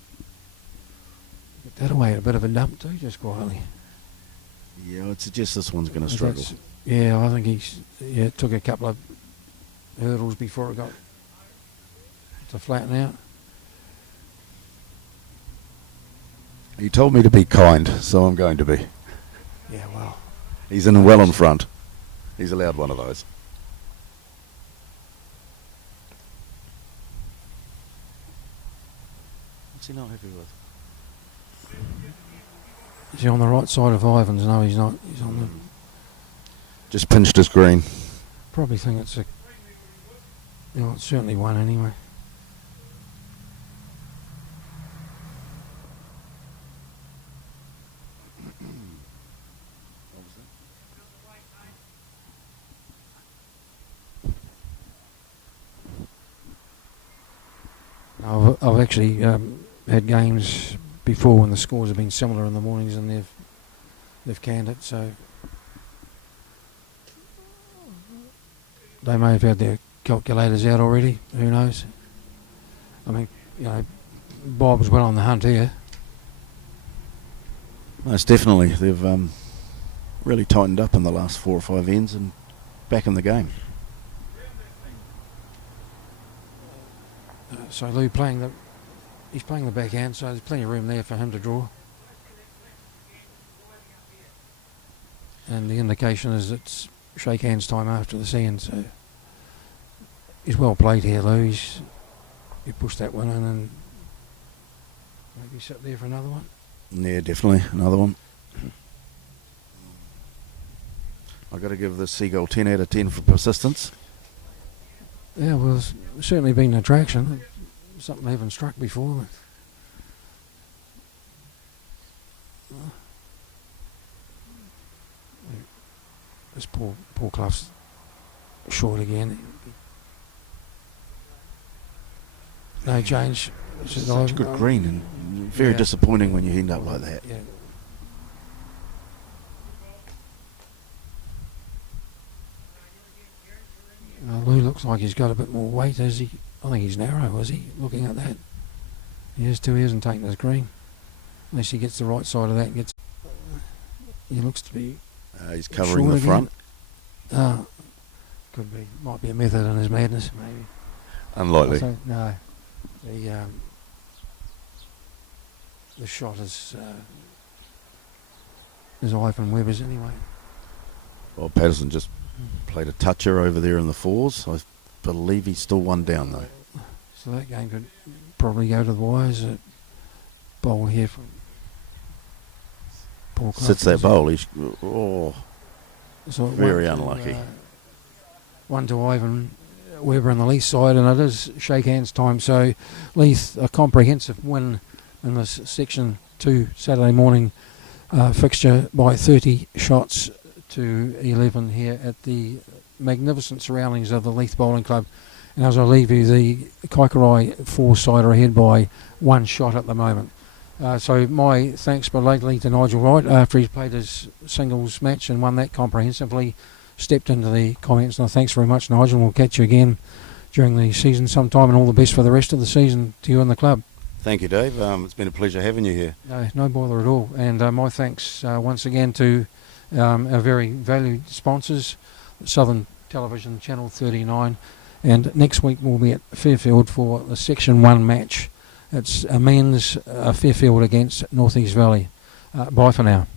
get that away at a bit of a dump too, just quietly. Yeah, I'd suggest this one's going to struggle. Yeah, I think it took a couple of hurdles before it got to flatten out. He told me to be kind, so I'm going to be. Yeah, well. He's well in front. He's allowed one of those. What's he not happy with? Is he on the right side of Ivans? No, he's not. He's on the... Just pinched his green. Probably think it's a... it's certainly one anyway. I've actually had games before when the scores have been similar in the mornings and they've canned it, so they may have had their calculators out already, who knows. I mean, Bob's well on the hunt here. Most definitely. They've really tightened up in the last 4 or 5 ends and back in the game. So Lou he's playing the backhand, so there's plenty of room there for him to draw. And the indication is it's shake hands time after the end, so he's well played here, Lou. He pushed that one in and maybe sit there for another one. Yeah, definitely another one. I've got to give the Seagull 10 out of 10 for persistence. Yeah, well, it's certainly been an attraction. Something I haven't struck before. This poor Clough's short again. No change. It's such good green and very disappointing when you end up like that. Yeah. Lou looks like he's got a bit more weight, has he? I think he's narrow, is he? Looking at that. He has too, he hasn't taken his green. Unless he gets the right side of that and gets... He looks to be... he's covering the front. Could be. Might be a method in his madness, maybe. Unlikely. No. The shot is Ivan Webber's anyway. Well, Patterson just played a toucher over there in the 4s. I believe he's still 1 down though. So that game could probably go to the wires. A bowl here from Paul Clark. Sits that bowl. He's very unlucky. 1 to Ivan Webber on the Leith side, and it is shake hands time. So Leith, a comprehensive win in this Section 2 Saturday morning fixture by 30 shots to 11 here at the magnificent surroundings of the Leith Bowling Club. And as I leave you, the Kaikorai 4-side are ahead by 1 shot at the moment. So my thanks belatedly to Nigel Wright after he's played his singles match and won that comprehensively. Stepped into the comments, and thanks very much, Nigel. We'll catch you again during the season sometime, and all the best for the rest of the season to you and the club. Thank you, Dave. It's been a pleasure having you here. No bother at all. And my thanks once again to our very valued sponsors, Southern Television Channel 39. And next week we'll be at Fairfield for the Section 1 match. It's a men's Fairfield against North East Valley. Bye for now.